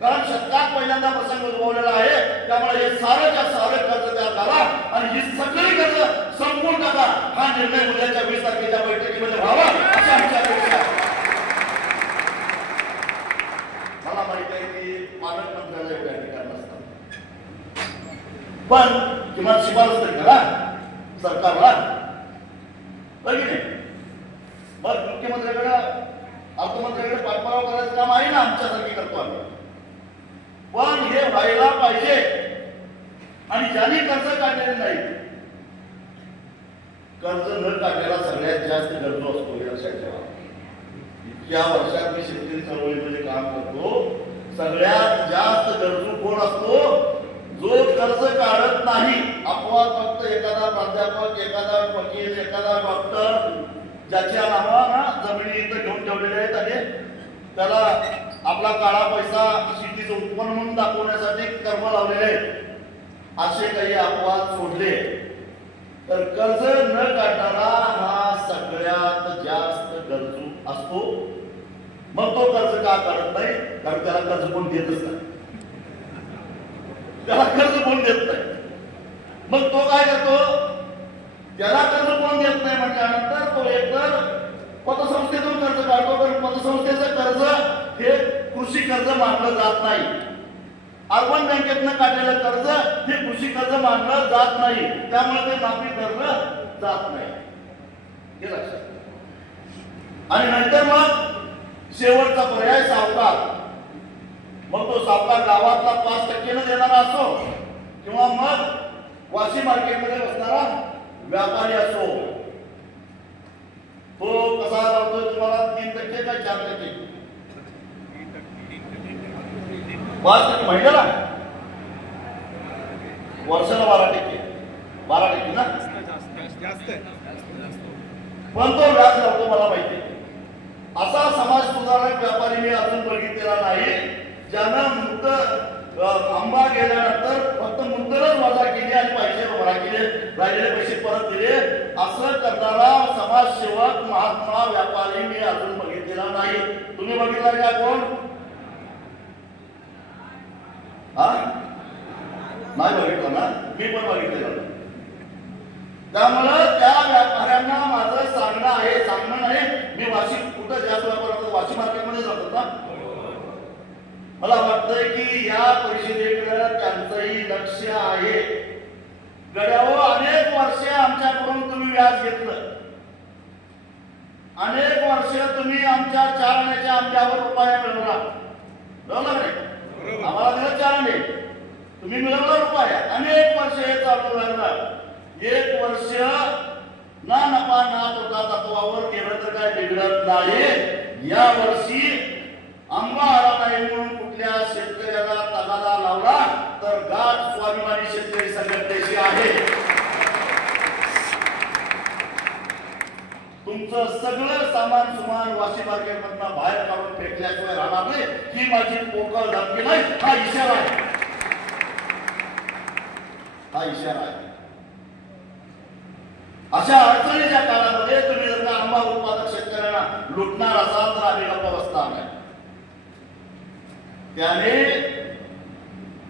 कारण शतकात पहिल्यांदा प्रसंग उद्भवलेला आहे. त्यामुळे हे सारं कर्ज त्यात घाला आणि ही सगळी कर्ज संपूर्ण टाका. हा निर्णय उद्याच्या 20 तारखेच्या बैठकीमध्ये व्हावा अशी आमची अपेक्षा आहे. मला माहित आहे की पालकमंत्र्याला एवढे अधिकार नसतात, पण किमान शिफारस तरी करा सरकारला, बघ नाही. मग मुख्यमंत्र्याकडे अर्थमंत्र्याकडे पाठपुरावा करायचं काम आहे ना, आमच्यासारखी करतो आम्ही. पण हे व्हायला पाहिजे. आणि ज्यांनी कर्ज काढलेले नाही, कर्ज न काढलेला सगळ्यात जास्त गरजू असतो हे लक्षात ठेवा. इतक्या वर्षात मी शेतकरी चळवळीमध्ये काम करतो, सगळ्यात जास्त गरजू कोण असतो? जो कर्ज काढत नाही. अपवाद फक्त एखादा प्राध्यापक, एखादा वकील, एखादा डॉक्टर ज्याच्या नावानं जमिनी इथं घेऊन ठेवलेल्या आहेत आणि त्याला आपला काळा पैसा शेतीचं उत्पन्न म्हणून दाखवण्यासाठी कर्म लावलेले आहेत. असे काही अपवाद सोडले तर कर्ज न काढणारा हा सगळ्यात जास्त गरजू असतो. मग तो कर्ज का काढत नाही? कारण त्याला कर्ज कोण देतच नाही, त्याला कर्ज कोण देत नाही. मग तो काय करतो? त्याला कर्ज कोण देत नाही म्हटल्यानंतर तो एकतर पतसंस्थेतून कर्ज काढतो, पण पतसंस्थेचं कर्ज हे कृषी कर्ज मानलं जात नाही. अर्बन बँकेतनं काढलेलं कर्ज हे कृषी कर्ज मानलं जात नाही, त्यामुळे ते माफी धरलं जात नाही, हे लक्षात. आणि नंतर मग शेवटचा पर्याय सावकार. मग तो सावकार गावातला 5% देणारा असो किंवा मग वाशी मार्केटमध्ये बसणारा व्यापारी असो, तो कसा लावतो तुम्हाला? 3% का 4%? 5% महिन्याला, वर्षाला 12% ना. पण तो व्याज लावतो, मला माहिती. असा समाज सुधारक व्यापारी मी अजून बघितलेला नाही ज्यानं आंबा गेल्यानंतर फक्त मुद्दलच वजा केली आणि पैसे भरा केले, राहिलेले पैसे परत दिले. असं करणारा समाजसेवक महात्मा व्यापारी मी अजून बघितलेला नाही. तुम्ही बघितला का कोण? नाही बघितलं ना, मी पण बघितलेलं. त्यामुळं त्या व्यापाऱ्यांना माझं सांगणं आहे, सांगणं नाही. मी वाशी कुठं जास्त व्यापार करतो, वाशी मार्केटमध्ये जातो ना. मला वाटतंय की या परिषदेकडे त्यांचंही लक्ष आहे. गड्यावर अनेक वर्षे आमच्याकडून तुम्ही व्याज घेतलं, अनेक वर्ष तुम्ही आमच्या 4 आण्याच्या आंब्यावर रुपया मिळवला, बरोबर नाही? आम्हाला दिलं 4 आणे, तुम्ही मिळवला रुपया. अनेक वर्ष हे चालू राहिलं. 1 वर्ष ना नफा ना तोटा तत्वावर केलं तर काय बिघडत नाही. या वर्षी आंबा आला नाही म्हणून कुठल्या शेतकऱ्याला तगादा लावला तर गाठ स्वाभिमानी शेतकरी संघटनेची आहे. तुमचं सगळं सामान सुमान वाशी मार्केटमधून बाहेर काढून फेकल्याशिवाय राहणार नाही, ही माझी पोकळ धमकी नाही, हा इशारा आहे, हा इशारा आहे. अशा अडचणीच्या काळामध्ये तुम्ही जर का आंबा उत्पादक शेतकऱ्यांना लुटणार असाल तर आम्ही गप्प बसणार नाही. त्याने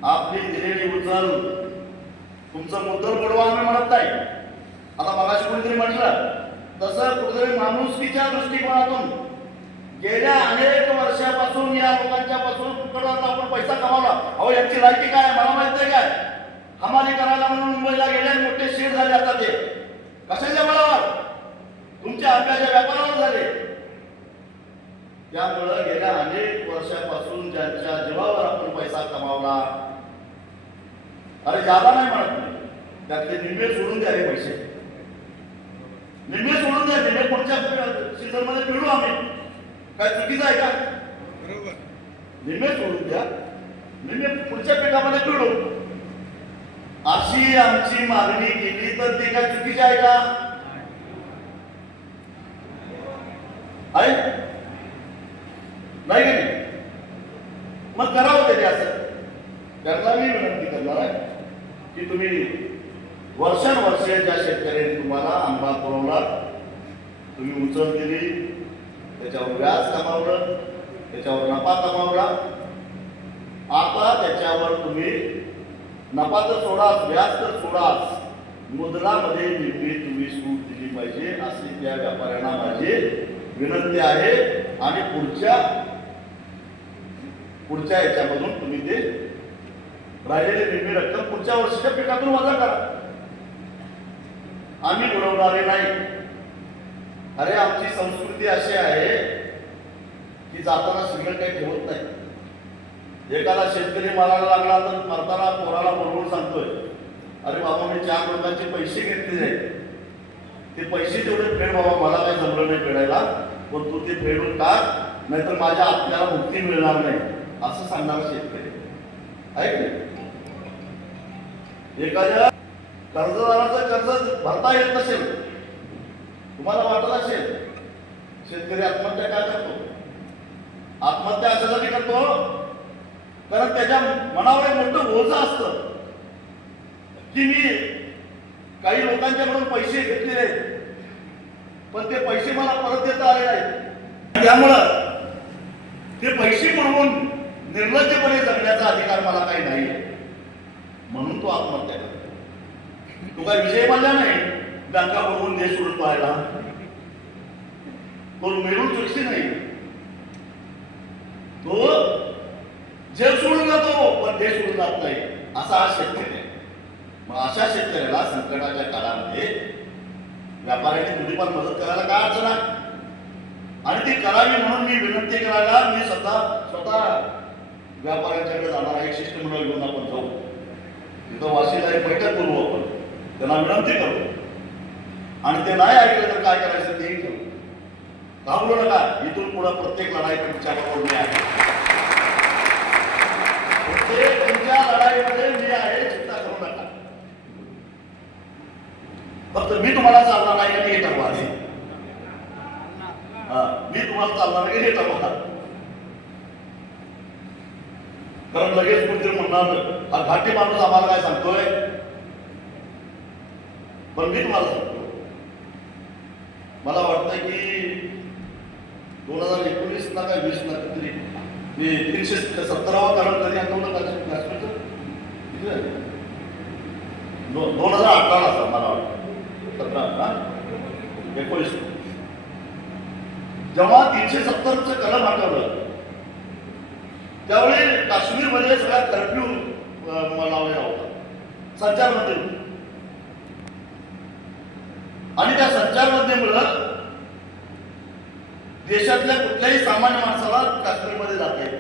आपली दिलेली उचल, तुमचं मुद्दल बुडवा आम्ही म्हणत नाही. आता मगाशी कोणीतरी म्हटलं तसं कुठेतरी माणुसकीच्या दृष्टिकोनातून गेल्या अनेक वर्षापासून या लोकांच्या पासून आपण पैसा कमावला. अहो यांची लायकी काय मला माहित नाही काय? हमाली करायला म्हणून मुंबईला गेले, मोठे शेठ झाले. आता ते कशाच्या बळावर? तुमच्या आंब्याच्या व्यापारावर झाले. त्यामुळं गेल्या अनेक वर्षापासून ज्यांच्या जीवावर आपण पैसा कमावला, अरे जादा नाही म्हणत, त्यातले निम्मे सोडून द्या रे पैसे, निम्मे सोडून द्या. निम्मे पुढच्या सीझन मध्ये मिळू आम्ही, काय चुकीचं आहे का? निम्मे सोडून द्या, निम्मे पुढच्या पिकामध्ये मिळू, अशी आमची मागणी केली तर ती काय चुकीची आहे का? आहे नाही का? मग करावं तरी असं. त्यांना मी विनंती करणार आहे की तुम्ही वर्षानुवर्ष ज्या शेतकऱ्यांनी तुम्हाला आंबा पुरवला, तुम्ही उचल दिली, त्याच्यावर व्याज कमावलं, त्याच्यावर नफा कमावला, आता त्याच्यावर तुम्ही नफा तर सोडाच, व्याज तर सोडाच, मुद्रामध्ये निम्मी तुम्ही सूट दिली पाहिजे अशी त्या व्यापाऱ्यांना माझी विनंती आहे. आणि पुढच्या याच्यामधून तुम्ही ते राहिलेली निम्मी रक्कम पुढच्या वर्षीच्या पिकातून वजा करा. आम्ही बुडवणारे नाही. अरे आमची संस्कृती अशी आहे की जाताना सगळं काही ठेवत नाही. एखादा शेतकरी मारायला लागला तर मरताना पोराला बरोबर सांगतोय, अरे बाबा मी 4 लोकांचे पैसे घेतले आहेत, ते पैसे तेवढे फेड बाबा, मला काही जमलं नाही फेडायला, पण तू ते फेडून टाक, नाहीतर माझ्या आपल्याला मुक्ती मिळणार नाही, असं सांगणारा शेतकरी आहे की नाही? एखाद्या कर्जदाराचं कर्ज भरता येत नसेल, तुम्हाला वाटत असेल, शेतकरी आत्महत्या काय करतो? आत्महत्या अशासाठी करतो कारण त्याच्या मनावर एक मोठं ओझं असतं की मी काही लोकांच्याकडून पैसे घेतलेले आहेत, पण ते पैसे मला परत देता आले नाहीत, त्यामुळं ते पैसे म्हणून निर्लज्जपणे जगण्याचा अधिकार मला काही नाही, म्हणून तो आत्महत्या करतो. तो काय विजय मानला नाही बँका बघून देश सोडून पाहायला, तो मिळून चुकशी नाही, तो जग सोडून जातो पण देश सोडून जात नाही, असा हा शेतकरी आहे. मग अशा शेतकऱ्याला संकटाच्या काळामध्ये व्यापाऱ्यांनी तुम्ही पण मदत करायला काय अडचण आहे? आणि ती करावी म्हणून मी विनंती करायला मी स्वतः व्यापाऱ्यांच्याकडे जाणार आहे. शिष्टमंडळ घेऊन आपण जाऊ, तिथं वाशीला एक बैठक करू, आपण त्यांना विनंती करू, आणि ते नाही ऐकलं तर काय करायचं तेही करू. घाबरू नका, इथून पुढे प्रत्येक लढाई तुमच्याबरोबर मी आहे, तुमच्या लढाईमध्ये मी आहे, चिंता करू नका. फक्त मी तुम्हाला चालणार नाही का हे ठरवा, मी तुम्हाला चालणार नाही हे ठरवा. कारण लगेच कोणतरी म्हणणार हा घाटी माणूस आम्हाला काय सांगतोय, पण मी तुम्हाला सांगतो, मला वाटतं की 2019 ना काय 20 ना तरी मी 370वा कलम कधी आणलं काश्मीरचं 2018 असं मला वाटतं, 19 जेव्हा 370चं कलम आठवलं त्यावेळी काश्मीरमध्ये सगळा कर्फ्यू लावलेला होता, संचारबंदी होती, आणि त्या संचारबंदीमुळं देशातल्या कुठल्याही सामान्य माणसाला काश्मीरमध्ये जाता येत,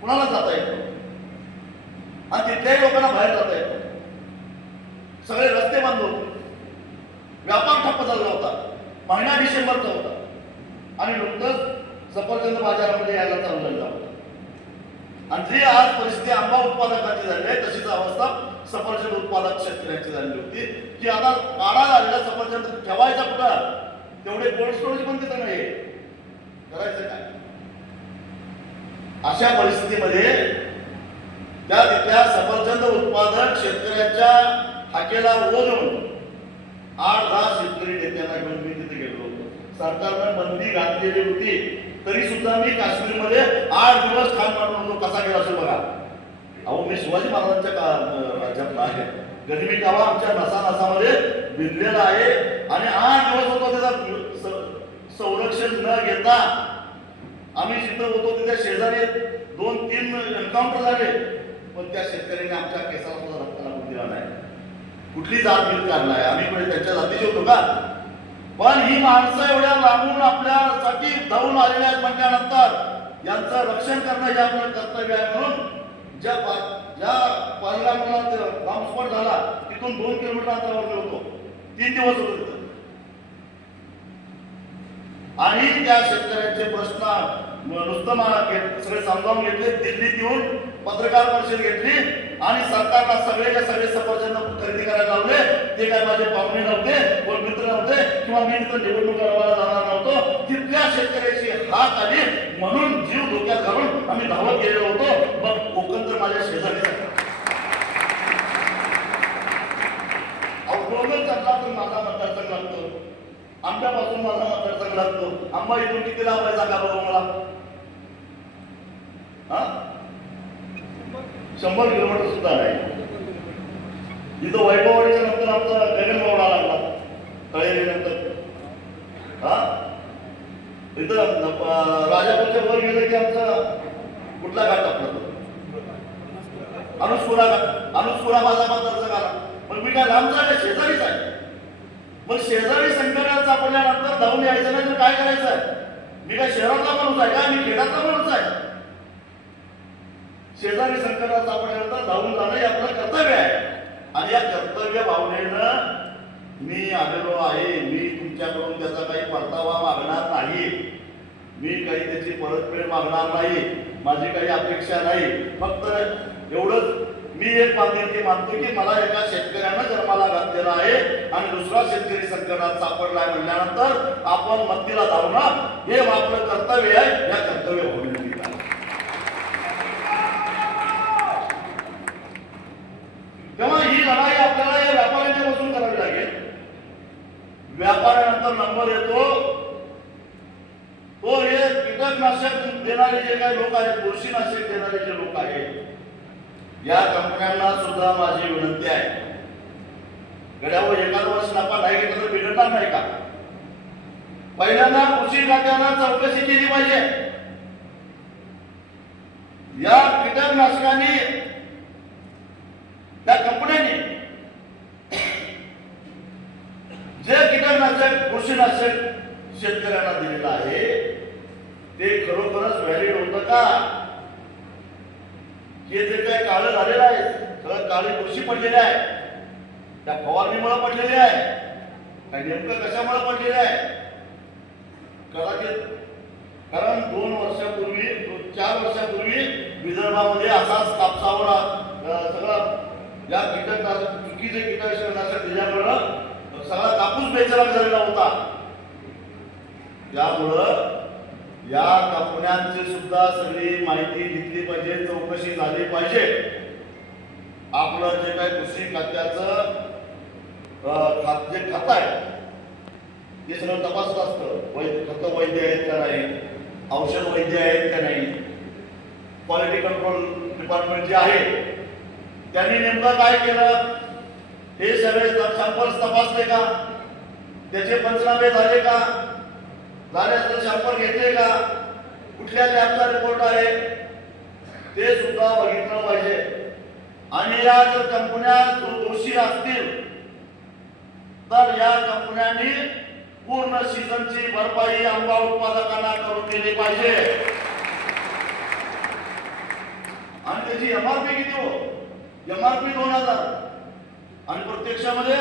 कुणाला जाता येत, आणि तिथल्याही लोकांना बाहेर जाता येत, सगळे रस्ते बंद होते, व्यापार ठप्प झाला होता, महिना डिसेंबरचा होता, आणि नुकतंच सफरचंद बाजारामध्ये यायला चालू झाला होता. आणि जी आज परिस्थिती आंबा उत्पादकांची झाली आहे तशीच अवस्था सफरचंद उत्पादक शेतकऱ्यांची झालेली होती की आता काढा झालेला सफरचंद ठेवायचा कुठं, तेवढे कोल्ड स्टोरेज पण तिथं नाही, करायचं काय? अशा परिस्थितीमध्ये त्या तिथल्या सफरचंद उत्पादक शेतकऱ्यांच्या हाकेला ओ देऊन 8-10 शेतकरी नेत्यांना घेऊन मी तिथे गेलो होतो. सरकारनं बंदी घातलेली होती तरी सुद्धा मी काश्मीरमध्ये 8 दिवस ठाण मारून होतो. कसा गेला असेल बघा. अहो मी शिवाजी महाराजांच्या राज्यातला आहे, गनिमी कावा आमच्या नसामध्ये भिजलेला आहे, आणि 8 दिवस होतो त्याचा संरक्षण न घेता आम्ही जिथं होतो तिथे शेजारी 2-3 एन्काउंटर झाले, पण त्या शेतकऱ्यांनी आमच्या केसाला सुद्धा रक्त लागून दिला नाही. कुठली जात बीत काढला आहे, आम्ही पण त्यांच्या जातीचे होतो का? पण ही माणसं एवढ्या लांबून आपल्यासाठी धावून आलेल्या आहेत म्हटल्यानंतर यांचं रक्षण करणं हे आपलं कर्तव्य आहे. म्हणून ज्या पहिल्यांदा बॉम्बस्फोट झाला तिथून 2 किलोमीटर अंतरावर होतो, 3 दिवस होतो तिथं. आणि त्या शेतकऱ्यांचे प्रश्न नुसतं सगळे समजावून घेतले. दिल्लीत येऊन पत्रकार परिषद घेतली आणि सरकारला सगळेच्या सगळे सफरचंद खरेदी करायला लावले. ते काय माझे पाहुणे नव्हते, कोण मित्र नव्हते किंवा मी तिथं निवडणूक लढवायला जाणार नव्हतो. तिथल्या शेतकऱ्याची हात आली म्हणून जीव धोक्यात घालून आम्ही धावत गेलेलो होतो. मग कोकण तर माझ्या शेजारी डोंगर चालला तर माझा मतदारसंघ लागतो, आंब्यापासून माझा मतदारसंघ लागतो. आंबा इथून किती लांब आहे सांगा बघू मला. 100 किलोमीटर सुद्धा नाही. इथं वैभववाडीच्या नंतर आमचा गगनबावडा लागला, तळेरी नंतर. इथं राजापूरच्या वर गेलं की आमचा कुठला घाट आपला अनुस्पुरा घाट. अनुस्पुरा माझा मतदारसंघ आला. पण मी काय लांबचा आहे, शेजारीच आहे. मग शेजारी संकटात सापडल्यानंतर धावून यायचं नाही तर काय करायचं आहे? मी काय शहरातला माणूस आहे का? मी खेड्यातला माणूस आहे. शेजारी संकटात सापडल्यानंतर धावून जाणं हे आपलं कर्तव्य आहे. आणि या कर्तव्य भावनेनं मी आलेलो आहे. मी तुमच्याकडून त्याचा काही परतावा मागणार नाही. मी काही त्याची परतफेड मागणार नाही. माझी काही अपेक्षा नाही. फक्त एवढंच मी एक बांधिलकी मानतो की मला एका शेतकऱ्यानं जन्माला घातलेला आहे आणि दुसरा शेतकरी संकटात सापडलाय म्हणल्यानंतर आपण मत्तीला धावणं हे आपलं कर्तव्य आहे. या कर्तव्य भावनेने तेव्हा ही लढाई आपल्याला या व्यापाऱ्यांच्या पासून करावी लागेल. व्यापाऱ्यानंतर नंबर येतो तो हे कीटकनाशक देणारे जे काही लोक आहेत, बुरशीनाशक देणारे जे लोक आहेत, या कंपन्यांना सुद्धा माझी विनंती आहे. गड्यावर एखाद वर्ष नफा नाही घेतला तर बिघडणार नाही का? पहिल्यांदा कृषी खात्यानं चौकशी केली पाहिजे. या कीटकनाशकांनी त्या कंपन्यांनी जे कीटकनाशक बुरशीनाशक शेतकऱ्यांना दिलेलं आहे ते खरोखरच व्हॅलिड होतं का? हे जे काही काळं झालेलं आहे, सगळं काळी बुरशी पडलेली आहे, त्या फवारणीमुळे पडलेली आहे, काही नेमकं कशामुळे पडलेलं आहे? कदाचित कारण 2 वर्षापूर्वी 4 वर्षापूर्वी विदर्भामध्ये असाच कापसावर सगळं या कीटकनाशक चुकीचे कीटकनाशक दिल्यामुळं सगळा कापूस बेचारा झालेला होता. त्यामुळं या कंपन्यांची सुद्धा सगळी माहिती घेतली पाहिजे, चौकशी झाली पाहिजे. आपलं जे काही कृषी खात्याचं जे खातं आहे ते सगळं तपासत असतं. खतं वैद्य आहेत का नाही, औषध वैद्य आहेत का नाही, क्वालिटी कंट्रोल डिपार्टमेंट जे आहे त्यांनी नेमकं काय केलं हे सगळे सॅम्पल्स तपासले का, त्याचे पंचनामे झाले का, झाले असं शंभर घेतले का, कुठल्या लॅबचा रिपोर्ट आहे ते सुद्धा बघितलं पाहिजे. आणि या जर कंपन्या दोषी असतील तर या कंपन्यांनी पूर्ण सीझनची भरपाई आंबा उत्पादकांना करून दिली पाहिजे. आणि त्याची एमआरपी किती हो? एमआरपी 2000 आणि प्रत्यक्षामध्ये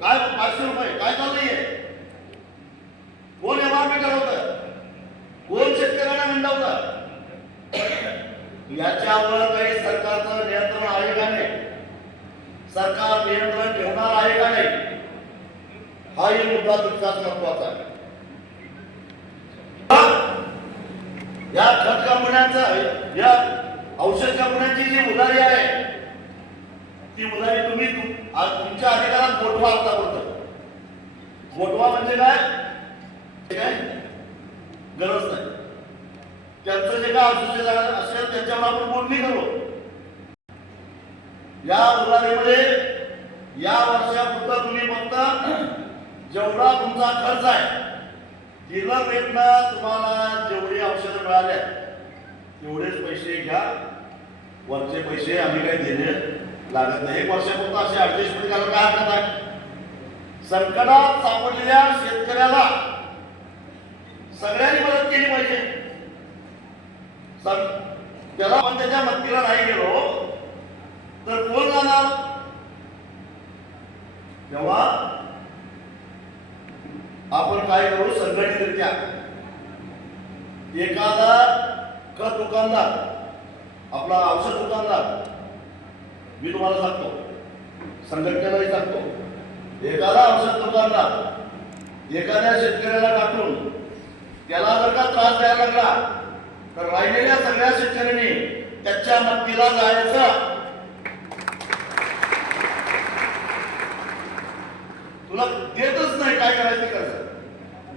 काय 500 रुपये. काय चाललंय? कोण एमआरपी ठरवतं? कोण शेतकऱ्यांना मंडवतं? याच्यावर काही सरकारचं नियंत्रण आहे का नाही? सरकार नियंत्रण ठेवणार आहे का नाही? हाही मुद्दा तितकाच महत्वाचा आहे. या खत कंपन्यांचा, या औषध कंपन्यांची जी उधारी आहे ती उधारी तुम्ही तुमच्या अधिकारात गोठवा आतापर्यंत. गोठवा म्हणजे काय? गरज नाही. त्यांचं जे काय औषध असेल त्याच्यावर आपण बोलणी करू. या उधारीमध्ये या वर्षापुरता तुम्ही फक्त जेवढा तुमचा खर्च आहे डीलर रेटनं तुम्हाला जेवढी औषधं मिळाल्या तेवढेच पैसे घ्या. वरचे पैसे आम्ही काही देणे लागत नाही. 1 वर्षापुरता असे ऍडजस्टमेंट करायला काय हरकत आहे? संकटात सापडलेल्या शेतकऱ्याला सगळ्यांनी मदत केली पाहिजे. त्याला आपण त्याच्या मदतीला नाही गेलो तर कोण जाणार? तेव्हा आपण काय करू, संघटितरित्या एखादा खत दुकानदार, आपला औषध दुकानदार, मी तुम्हाला सांगतो, संघटनेलाही सांगतो, एखादा औषध दुकानदार एखाद्या शेतकऱ्याला टाकून त्याला जर का त्रास द्यायला लागला तर राहिलेल्या सगळ्या शेतकऱ्यांनी त्याच्या मदतीला जायचं. तुला देतच नाही, काय करायचं कर्ज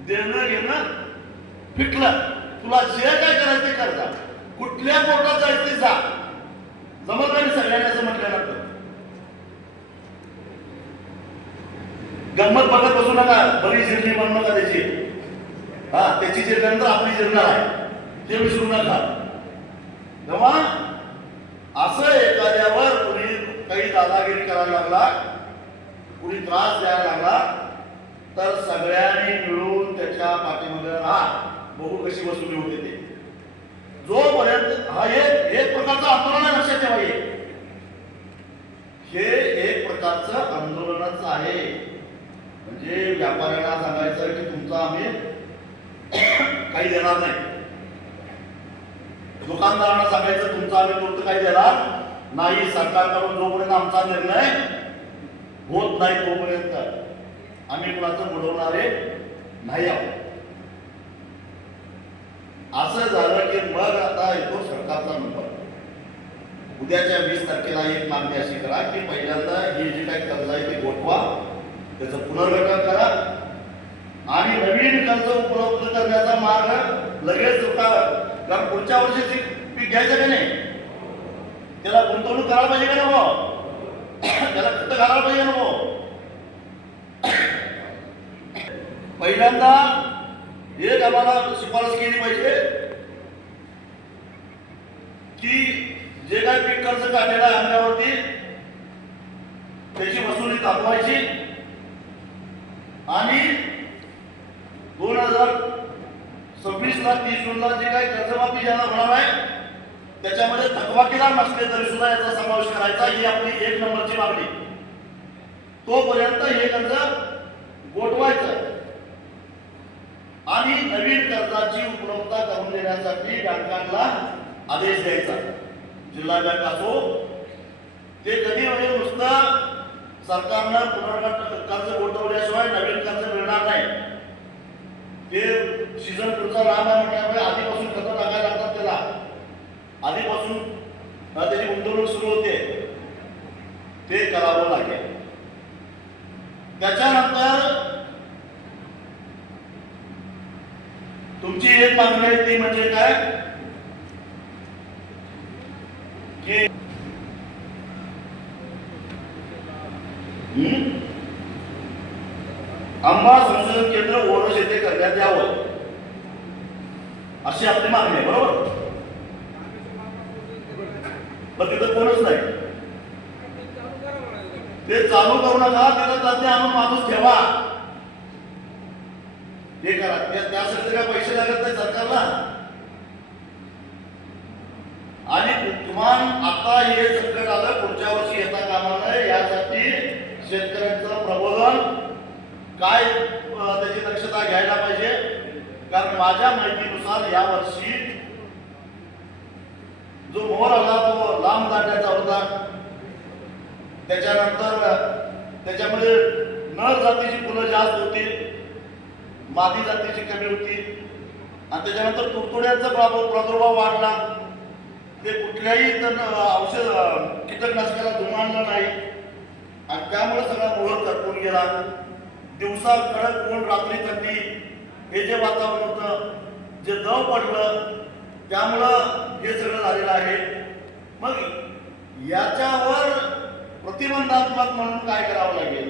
देणं घेणं फिटलं, तुला जे काय करायचं कर्ज, कुठल्या कोर्टात जायचं जा, जमत नाही सगळ्यांनी असं म्हटल्यानंतर. गंमत बघत बसू नका, बरी जिरली म्हणू नका त्याची. हा, त्याची जिरल्यानंतर आपली जिरणार आहे ते विसरू नका. तेव्हा असं एखाद्यावर कुणी काही दादागिरी करायला लागला, कुणी त्रास द्यायला लागला तर सगळ्यांनी मिळून त्याच्या पाठीमागे राहा, बघू कशी वसुली होते ते. जोपर्यंत हा एक प्रकारचं आंदोलन आहे, लक्षात ठेवा, हे एक प्रकारचं आंदोलनच आहे. म्हणजे व्यापाऱ्यांना सांगायचं की तुमचा आम्ही काही देणार नाही, दुकानदारांना सांगायचं तुमचा आम्ही तुमचं काही देणार नाही. सरकारकडून जोपर्यंत आमचा निर्णय होत नाही तोपर्यंत आम्ही कुणाचं बुडवणारे नाही आहोत. असं झालं की मग आता येतो सरकारचा नंबर. उद्याच्या 20 तारखेला एक मागणी अशी करा की पहिल्यांदा ही जी काही कर्ज आहे ती गोठवा, त्याचं पुनर्गठन करा आणि नवीन कर्ज उपलब्ध करण्याचा मार्ग लगेच होता. कारण पुढच्या वर्षी पीक घ्यायचं का नाही, त्याला गुंतवणूक करायला पाहिजे का नको, त्याला खत घालायला पाहिजे नको. पहिल्यांदा एक आम्हाला शिफारस केली पाहिजे की जे काय पीक कर्ज काढलेलं आहे आमच्यावरती त्याची वसुली थांबवायची आणि 2026 ला 30 जूनला जे काही कर्जमाफी ज्यांना होणार आहे त्याच्यामध्ये थकबाकीदार नसले तरी सुद्धा याचा समावेश करायचा, ही आपली 1 नंबरची मागणी. तोपर्यंत हे कर्ज गोठवायचं आणि नवीन कर्जाची उपलब्धता करून देण्यासाठी बँकांना आदेश द्यायचा. जिल्हा बँक असो ते कधी म्हणजे नुसतं सरकारनं पुनर्गठन कर्ज गोठवल्याशिवाय नवीन कर्ज मिळणार नाही. ते सीझन पुढचा लांब आहे म्हटल्यामुळे आधीपासून खतं टाकायला लागतात, त्याला आधीपासून त्याची गुंतवणूक सुरू होते, ते करावं लागेल. त्याच्यानंतर तुमची एक मागणी आहे ती म्हणजे काय की आंबा संशोधन केंद्र ओरोस येथे करण्यात यावं अशी आपली मागणी आहे, बरोबर. पण तिथं कोणच नाही, ते चालू करू नका, त्याला तज्ञ आणून माणूस ठेवा, हे करा. त्यासाठी काय पैसे लागत नाही सरकारला. आणि किमान आता हे संकट आलं, पुढच्या वर्षी येता कामा नये यासाठी शेतकऱ्यांचं प्रबोधन काय त्याची दक्षता घ्यायला पाहिजे. कारण माझ्या माहितीनुसार या वर्षी जो मोहर आला तो लांब दांड्याचा होता, त्याच्यानंतर त्याच्यामध्ये नर जातीची फुलं जास्त होती, मादी जातीची कमी होती आणि त्याच्यानंतर तुडतुड्यांचा प्रादुर्भाव वाढला. ते कुठल्याही औषध कीटकनाशकाला जुमानलं नाही आणि त्यामुळे सगळा मोहर करपून गेला. दिवसा कडक ऊन रात्री थंडी हे जे वातावरण होतं, जे दव पडलं, त्यामुळं हे सगळं झालेलं आहे. मग याच्यावर प्रतिबंधात्मक म्हणून काय करावं लागेल,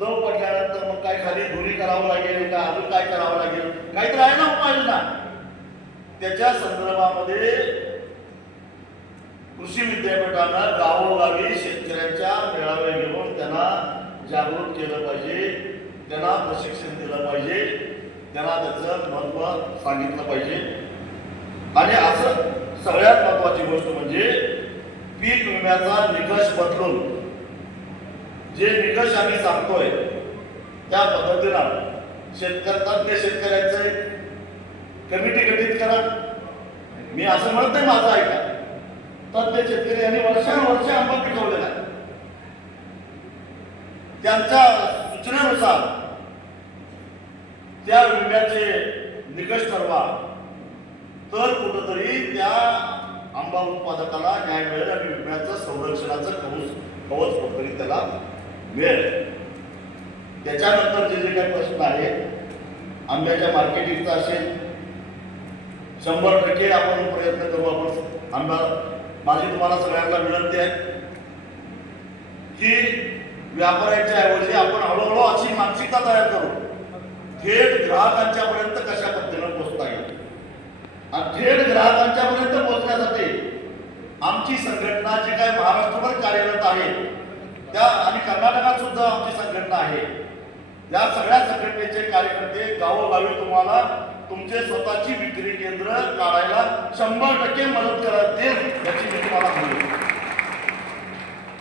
दव पडल्यानंतर मग काय खाली धुरी करावं लागेल का, अजून काय करावं लागेल, काहीतरी आहे ना उपाययोजना. त्याच्या संदर्भामध्ये कृषी विद्यापीठानं गावोगावी शेतकऱ्यांच्या मेळावे घेऊन त्यांना जागृत केलं पाहिजे, त्यांना प्रशिक्षण दिलं पाहिजे, त्यांना त्याचं महत्त्व सांगितलं पाहिजे. आणि असं सगळ्यात महत्त्वाची गोष्ट म्हणजे पीक विम्याचा निकष बदलून जे निकष आम्ही सांगतोय त्या पद्धतीनं तज्ञ शेतकऱ्यांचं कमिटी गठीत करा. मी असं म्हणत नाही, माझं ऐका. तज्ञ शेतकरी यांनी वर्षानुवर्ष आंबा पिकवलेला आहे. त्यांच्या सूचनेनुसार त्या विम्याचे निकष ठरवा, तर कुठंतरी त्या आंबा उत्पादकाला न्याय मिळेल आणि विम्याचं संरक्षणाचं कवच कुठंतरी त्याला मिळेल. त्याच्यानंतर जे काही प्रश्न आहे आंब्याच्या मार्केटिंगचा असेल, 100% आपण प्रयत्न करू. आपण आंबा, माझी तुम्हाला सगळ्यांना विनंती आहे की व्यापाऱ्यांच्या ऐवजी आपण हळूहळू अशी मानसिकता तयार करू, थेट ग्राहकांच्या पर्यंत कशा पद्धतीने पोहोचता येईल. आणि थेट ग्राहकांच्या पर्यंत पोहोचण्यासाठी आमची संघटना जी काय महाराष्ट्रभर कार्यरत आहे त्या, आणि कर्नाटकात सुद्धा आमची संघटना आहे, या सगळ्या संघटनेचे कार्यकर्ते गावोगावी तुम्हाला तुमचे स्वतःची विक्री केंद्र काढायला 100% मदत करतील याची मी तुम्हाला म्हणतो.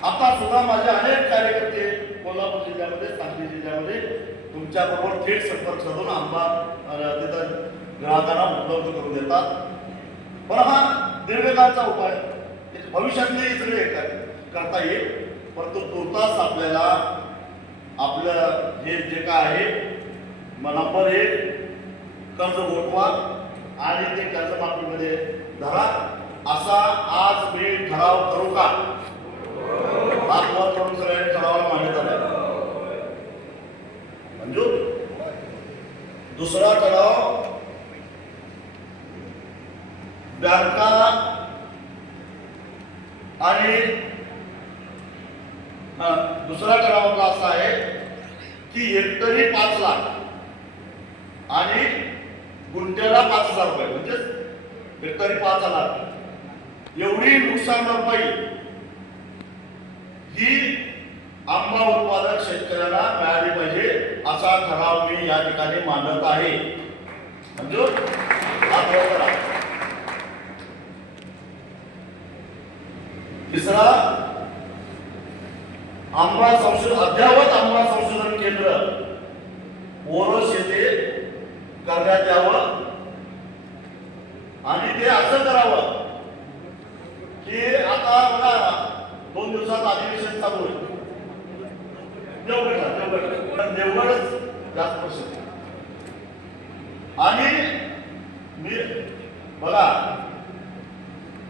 आता सुद्धा माझे अनेक कार्यकर्ते कोल्हापूर जिल्ह्यामध्ये, सांगली जिल्ह्यामध्ये तुमच्याबरोबर थेट संपर्क साधून आंबा तिथं ग्राहकांना उपलब्ध करून देतात. पण हा दीर्घकाळचा उपाय, भविष्यातले सगळे करता येईल. परंतु तुर्तास आपल्याला आपलं हे जे काय आहे नंबर 1 कर्ज गोठवा आणि ते कर्जमाफीमध्ये धरा, असा आज मी ठराव करू का? हात वर करून सगळ्यांनी ठरावाला मान्यता द्या. मंजूर. दुसरा ठराव, बँका आणि दुसरा ठराव आपला असा आहे की हेक्टरी 5 लाख आणि गुंठ्याला 5,000 रुपये, म्हणजे हेक्टरी 5 लाख एवढी नुकसान भरपाई ही आंबा उत्पादक शेतकऱ्यांना मिळाली पाहिजे, असा ठराव मी या ठिकाणी मांडत आहे. म्हणजे तिसरा, आंबा संशोधन, अद्ययावत आंबा संशोधन केंद्र ओरोस येथे करण्यात यावं. आणि ते असं करावं की आता बघा 2 दिवसात अधिवेशन चालू आहे, देवगडच जास्त प्रसिद्ध. आणि मी बघा,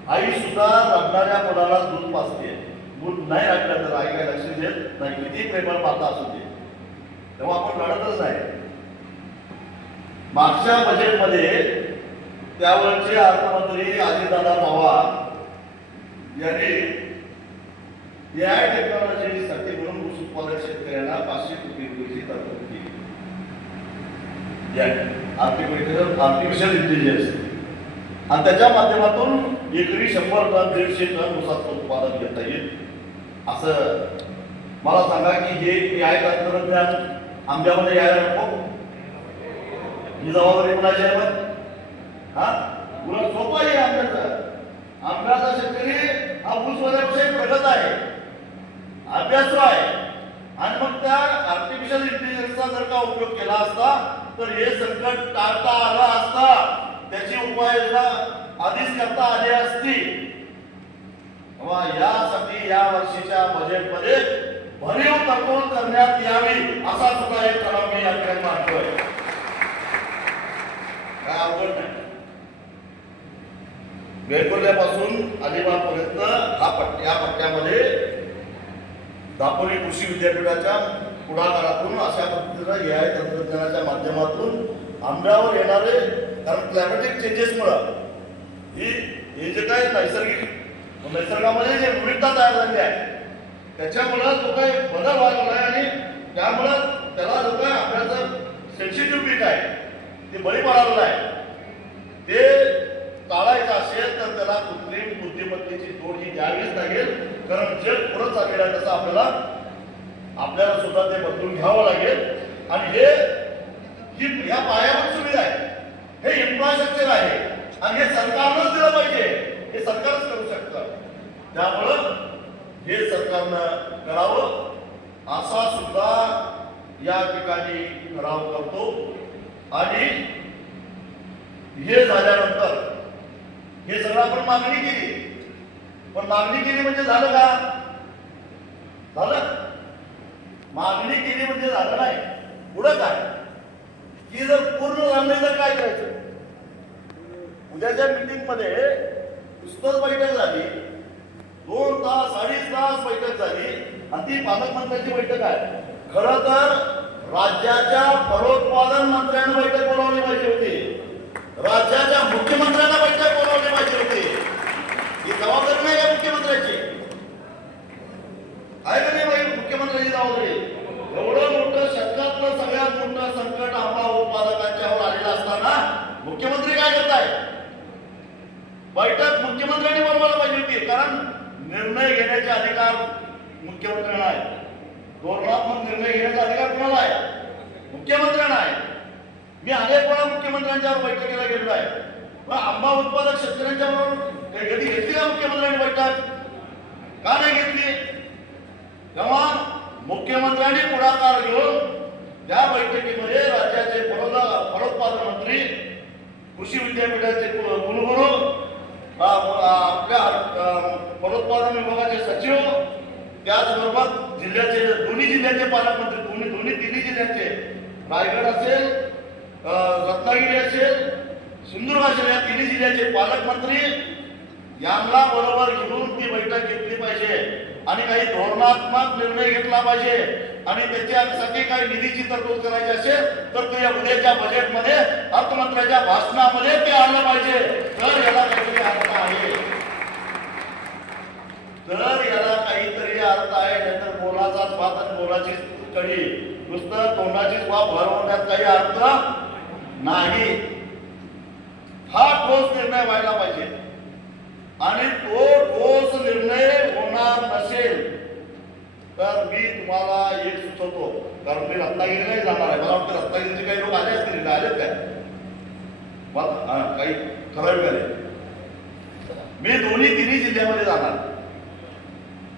आई सुद्धा रडणाऱ्या मुलाला दूध पाजते. दूध नाही राखलं तर आई काय लक्ष देत नाही, किती प्रेमळ माता असू दे, तेव्हा आपण रडतच नाही. मागच्या बजेटमध्ये त्यावेळचे अर्थमंत्री अजितदादा पवार यांनी AI टेक्नॉलॉजीसाठी म्हणून ऊस उत्पादक शेतकऱ्यांना 500 कोटी रुपयाची तरतूद केली. आर्टिफिशियल इंटेलिजन्स, आणि त्याच्या माध्यमातून एकरी 100 टन 150 टन ऊसाचं उत्पादन घेता येईल. असं मला सांगा की हे AI तंत्रज्ञान आंब्यामध्ये यायला नको? ही जबाबदारी कुणाची आहे? हा उलट सोपं आहे आंब्याचा. आंब्याचा शेतकरी हा ऊसवाल्यापेक्षा प्रगत आहे, अभ्यासू आहे. आणि मग त्या आर्टिफिशियल इंटेलिजन्सचा जर का उपयोग केला असता तर हे संकट टाळता आलं असता, त्याची उपाययोजना आधीच करता आली असती. यासाठी या वर्षीच्या बजेटमध्ये भरीव तरतूद करण्यात यावी, असा सुद्धा एक ठराव मी या ठिकाणी मांडतोय. काय अवघड नाही. वेगवेगळ्यापासून अलिबागपर्यंत या पट्ट्यामध्ये दापोली कृषी विद्यापीठाच्या पुढाकारातून अशा पद्धतीनं AI तंत्रज्ञानाच्या माध्यमातून आंब्यावर येणारे, कारण क्लायमॅटिक चेंजेसमुळं हे जे काही निसर्गामध्ये जे विविधता तयार झाली आहे त्याच्यामुळं जो काही बदल व्हायला आहे आणि त्यामुळं त्याला जो काही आंब्याचं सेन्सिटिव्ह पीक आहे ते बळी पडालेलं आहे. ते टाळायचं असेल तर त्याला कृत्रिम बुद्धिमत्तेची जोड ही द्यावीच लागेल. कारण जग पुढं चाललेलं आहे तसं आपल्याला सुद्धा ते बदलून घ्यावं लागेल. आणि ह्या पायाभूत सुविधा आहे, हे इन्फ्रास्ट्रक्चर आहे आणि हे सरकारनंच दिलं पाहिजे. हे सरकारच करू शकतं. त्यामुळं हे सरकारनं करावं, असा सुद्धा या ठिकाणी ठराव करतो आणि हे झाल्यानंतर हे सगळं आपण मागणी केली, पण मागणी केली म्हणजे झालं का? झालं? मागणी केली म्हणजे झालं नाही. पुढं काय की जर पूर्ण झालं नाही तर काय करायचं? उद्याच्या मीटिंग मध्ये पुस्तक बैठक झाली, 2 तास 2.5 तास बैठक झाली आणि ती पालकमंत्र्यांची बैठक आहे. खरं तर राज्याच्या फलोत्पादन मंत्र्यांना बैठक बोलावली पाहिजे होती, राज्याच्या मुख्यमंत्र्यांना बैठक बोलावली पाहिजे होती. ही जबाबदारी नाही का मुख्यमंत्र्यांची? आहे का नाही बाई मुख्यमंत्र्यांची जबाबदारी? एवढं मोठं शतकातलं सगळ्यात मोठं संकट आंबा उत्पादकांच्यावर आलेलं असताना मुख्यमंत्री काय करताय? बैठक मुख्यमंत्र्यांनी बोलवायला पाहिजे होती, कारण निर्णय घेण्याचे अधिकार मुख्यमंत्र्यांना आहे. धोरणात्मक निर्णय घेण्याचा अधिकार कोणाला आहे? मुख्यमंत्र्यांना आहे. मी अनेक वेळा मुख्यमंत्र्यांच्यावर बैठकीला गेलो आहे, पण आंबा उत्पादक शेतकऱ्यांच्या बरोबर कधी घेतली का मुख्यमंत्र्यांनी बैठक? का नाही घेतली? तेव्हा मुख्यमंत्र्यांनी पुढाकार घेऊन त्या बैठकीमध्ये राज्याचे फलोत्पादन मंत्री, कृषी विद्यापीठाचे कुलगुरू, आपल्या फलोत्पादन विभागाचे सचिव, त्याचबरोबर जिल्ह्याचे दोन्ही जिल्ह्याचे पालकमंत्री, दोन्ही तिन्ही जिल्ह्याचे, रायगड असेल, रत्नागिरी असेल, सिंधुदुर्ग असेल, या तिन्ही जिल्ह्याचे पालकमंत्री यांना बरोबर घेऊन ती बैठक घेतली पाहिजे आणि काही धोरणात्मक निर्णय घेतला पाहिजे आणि त्याच्यासाठी काही निधीची तरतूद करायची असेल तर ते उद्याच्या बजेटमध्ये अर्थमंत्र्यांच्या भाषणामध्ये ते आलं पाहिजे. तर याला काहीतरी अर्थ आहे, तर याला काहीतरी अर्थ आहे. नाहीतर बोलाचाच भात आणि बोलाचीच कढी, नुसतं तोंडाचीच वाफ भरवण्यात काही अर्थ नाही. हा ठोस निर्णय व्हायला पाहिजे आणि तो ठोस निर्णय होणार नसेल तर मी तुम्हाला एक सुचवतो, कारण मी रत्नागिरीलाही जाणार आहे. मला वाटतं रत्नागिरीचे काही लोक आले असतील, आलेत काय? काही ठरवले. मी दोन्ही तिन्ही जिल्ह्यामध्ये जाणार,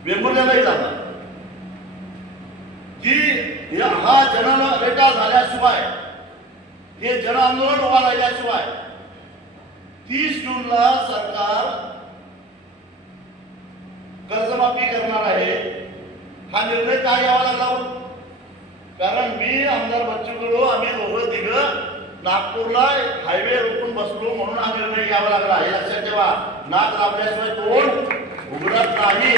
वेंगुर्ल्यालाही जाणार, की हा जनरेटा झाल्याशिवाय, हे जन आंदोलन उभा राहिल्याशिवाय 30 जूनला सरकार कर्जमाफी करणार आहे. हा निर्णय का घ्यावा लागला? कारण मी आमदार बच्चू कडू, आम्ही दोघं तिघं नागपूरला हायवे रोखून बसलो म्हणून हा निर्णय घ्यावा लागला. हे लक्षात ठेवा. नाक दाबल्याशिवाय तोंड उघडत नाही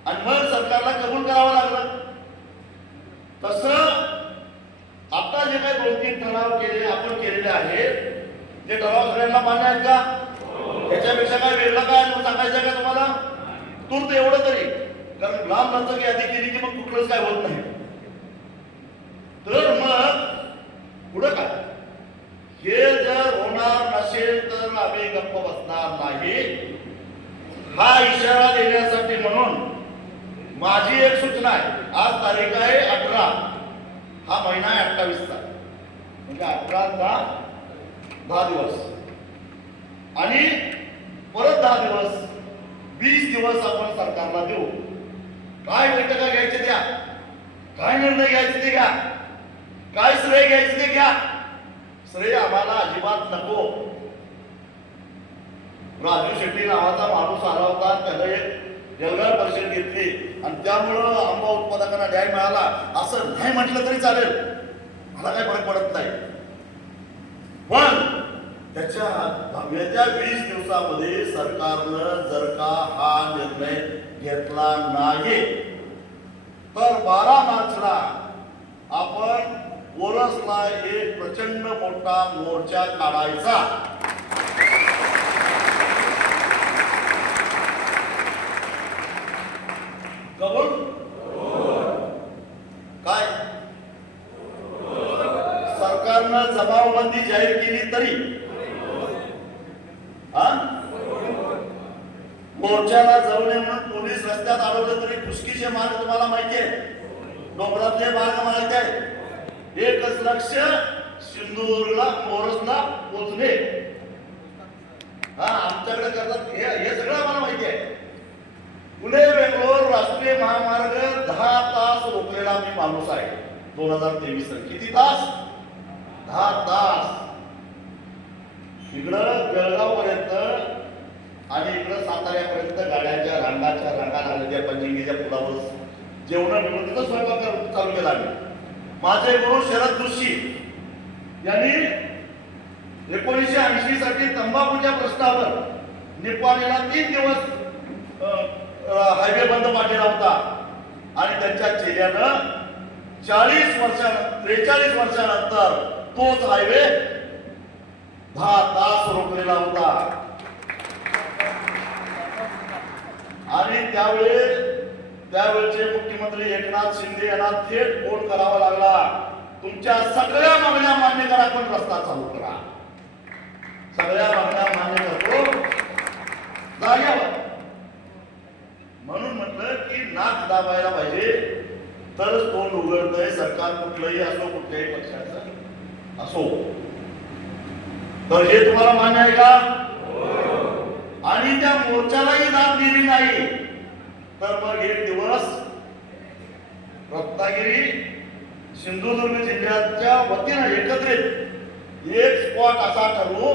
आणि मग सरकारला कबूल करावं लागलं. तसं आता जे काही 2-3 ठराव आपण केलेले आहेत, ते ठराव सगळ्यांना मान्य आहेत का? त्याच्यापेक्षा काय वेगळं काय सांगायचं का तुम्हाला? तूर्त एवढं तरी, कारण लांब लचक यादी केली की मग कुठलंच काय होत नाही. तर मग पुढं काय? हे जर होणार नसेल तर आम्ही गप्प बसणार नाही. हा इशारा देण्यासाठी म्हणून माझी एक सूचना आहे. आज तारीख आहे 18, हा महिना आहे 28चा, म्हणजे 18 10 दिवस आणि परत 10 दिवस, 20 दिवस आपण सरकारला देऊ. काय बैठका घ्यायचे द्या, काय निर्णय घ्यायचे ते घ्या, काय श्रेय घ्यायचे ते घ्या. श्रेय आम्हाला अजिबात नको. राजू शेट्टी नावाचा माणूस आला होता, त्याला एक जळगाव परिषद घेतली आणि त्यामुळं आंबा उत्पादकांना न्याय मिळाला असं नाही म्हटलं तरी चालेल, मला काही फरक पडत नाही. पण त्याच्या 20 दिवसामध्ये सरकारनं जर का हा निर्णय घेतला नाही तर 12 मार्चला आपण ओरसला एक प्रचंड मोठा मोर्चा काढायचा. कबूल? काय सरकारनं जमावबंदी जाहीर केली तरी, मोर्चाला जाऊ नये म्हणून पोलीस रस्त्यात अडवलं तरी खुशकीचे मार्ग तुम्हाला माहिती आहे, डोंगरातले मार्ग माहिती आहे. एकच लक्ष, सिंधुदुर्गला ओरसला पोचणे. आमच्याकडे करतात हे सगळं आम्हाला माहिती आहे. पुणे बेंगलोर राष्ट्रीय महामार्ग 10 तास रोखलेला मी माणूस आहे 2023 किती तास? 10 तास. इकडं बेळगाव पर्यंत आणि इकडं साताऱ्यापर्यंत गाड्यांच्या रांगाच्या रांगा लागल्या पंजिंगीच्या पुलावर जेवण मिळून तिथं स्वयंपाक चालू केला मी. माझे गुरु शरद जोशी यांनी 1980 साठी तंबाखूच्या प्रश्नावर निपाणीला 3 दिवस हायवे बंद पाडलेला होता आणि त्यांच्या चेल्यानं 43 वर्षानंतर तोच हायवे 10 तास रोखलेला होता. आणि त्यावेळेचे मुख्यमंत्री एकनाथ शिंदे यांना थेट फोन करावा लागला, तुमच्या सगळ्या मागण्या मान्य करा पण रस्ता चालू करा. सगळ्या मागण्या मान्य करतो जाग्यावर. म्हणून म्हटलं की नाक दाबायला पाहिजे तरच तोंड उघडतंय सरकार, कुठलंही असो कुठल्याही पक्षाचं असो. तर हे तुम्हाला मान्य आहे का? आणि त्या मोर्चालाही दाद दिली नाही तर मग एक दिवस रत्नागिरी सिंधुदुर्ग जिल्ह्याच्या वतीनं एकत्रित एक स्पॉट असा ठरवू,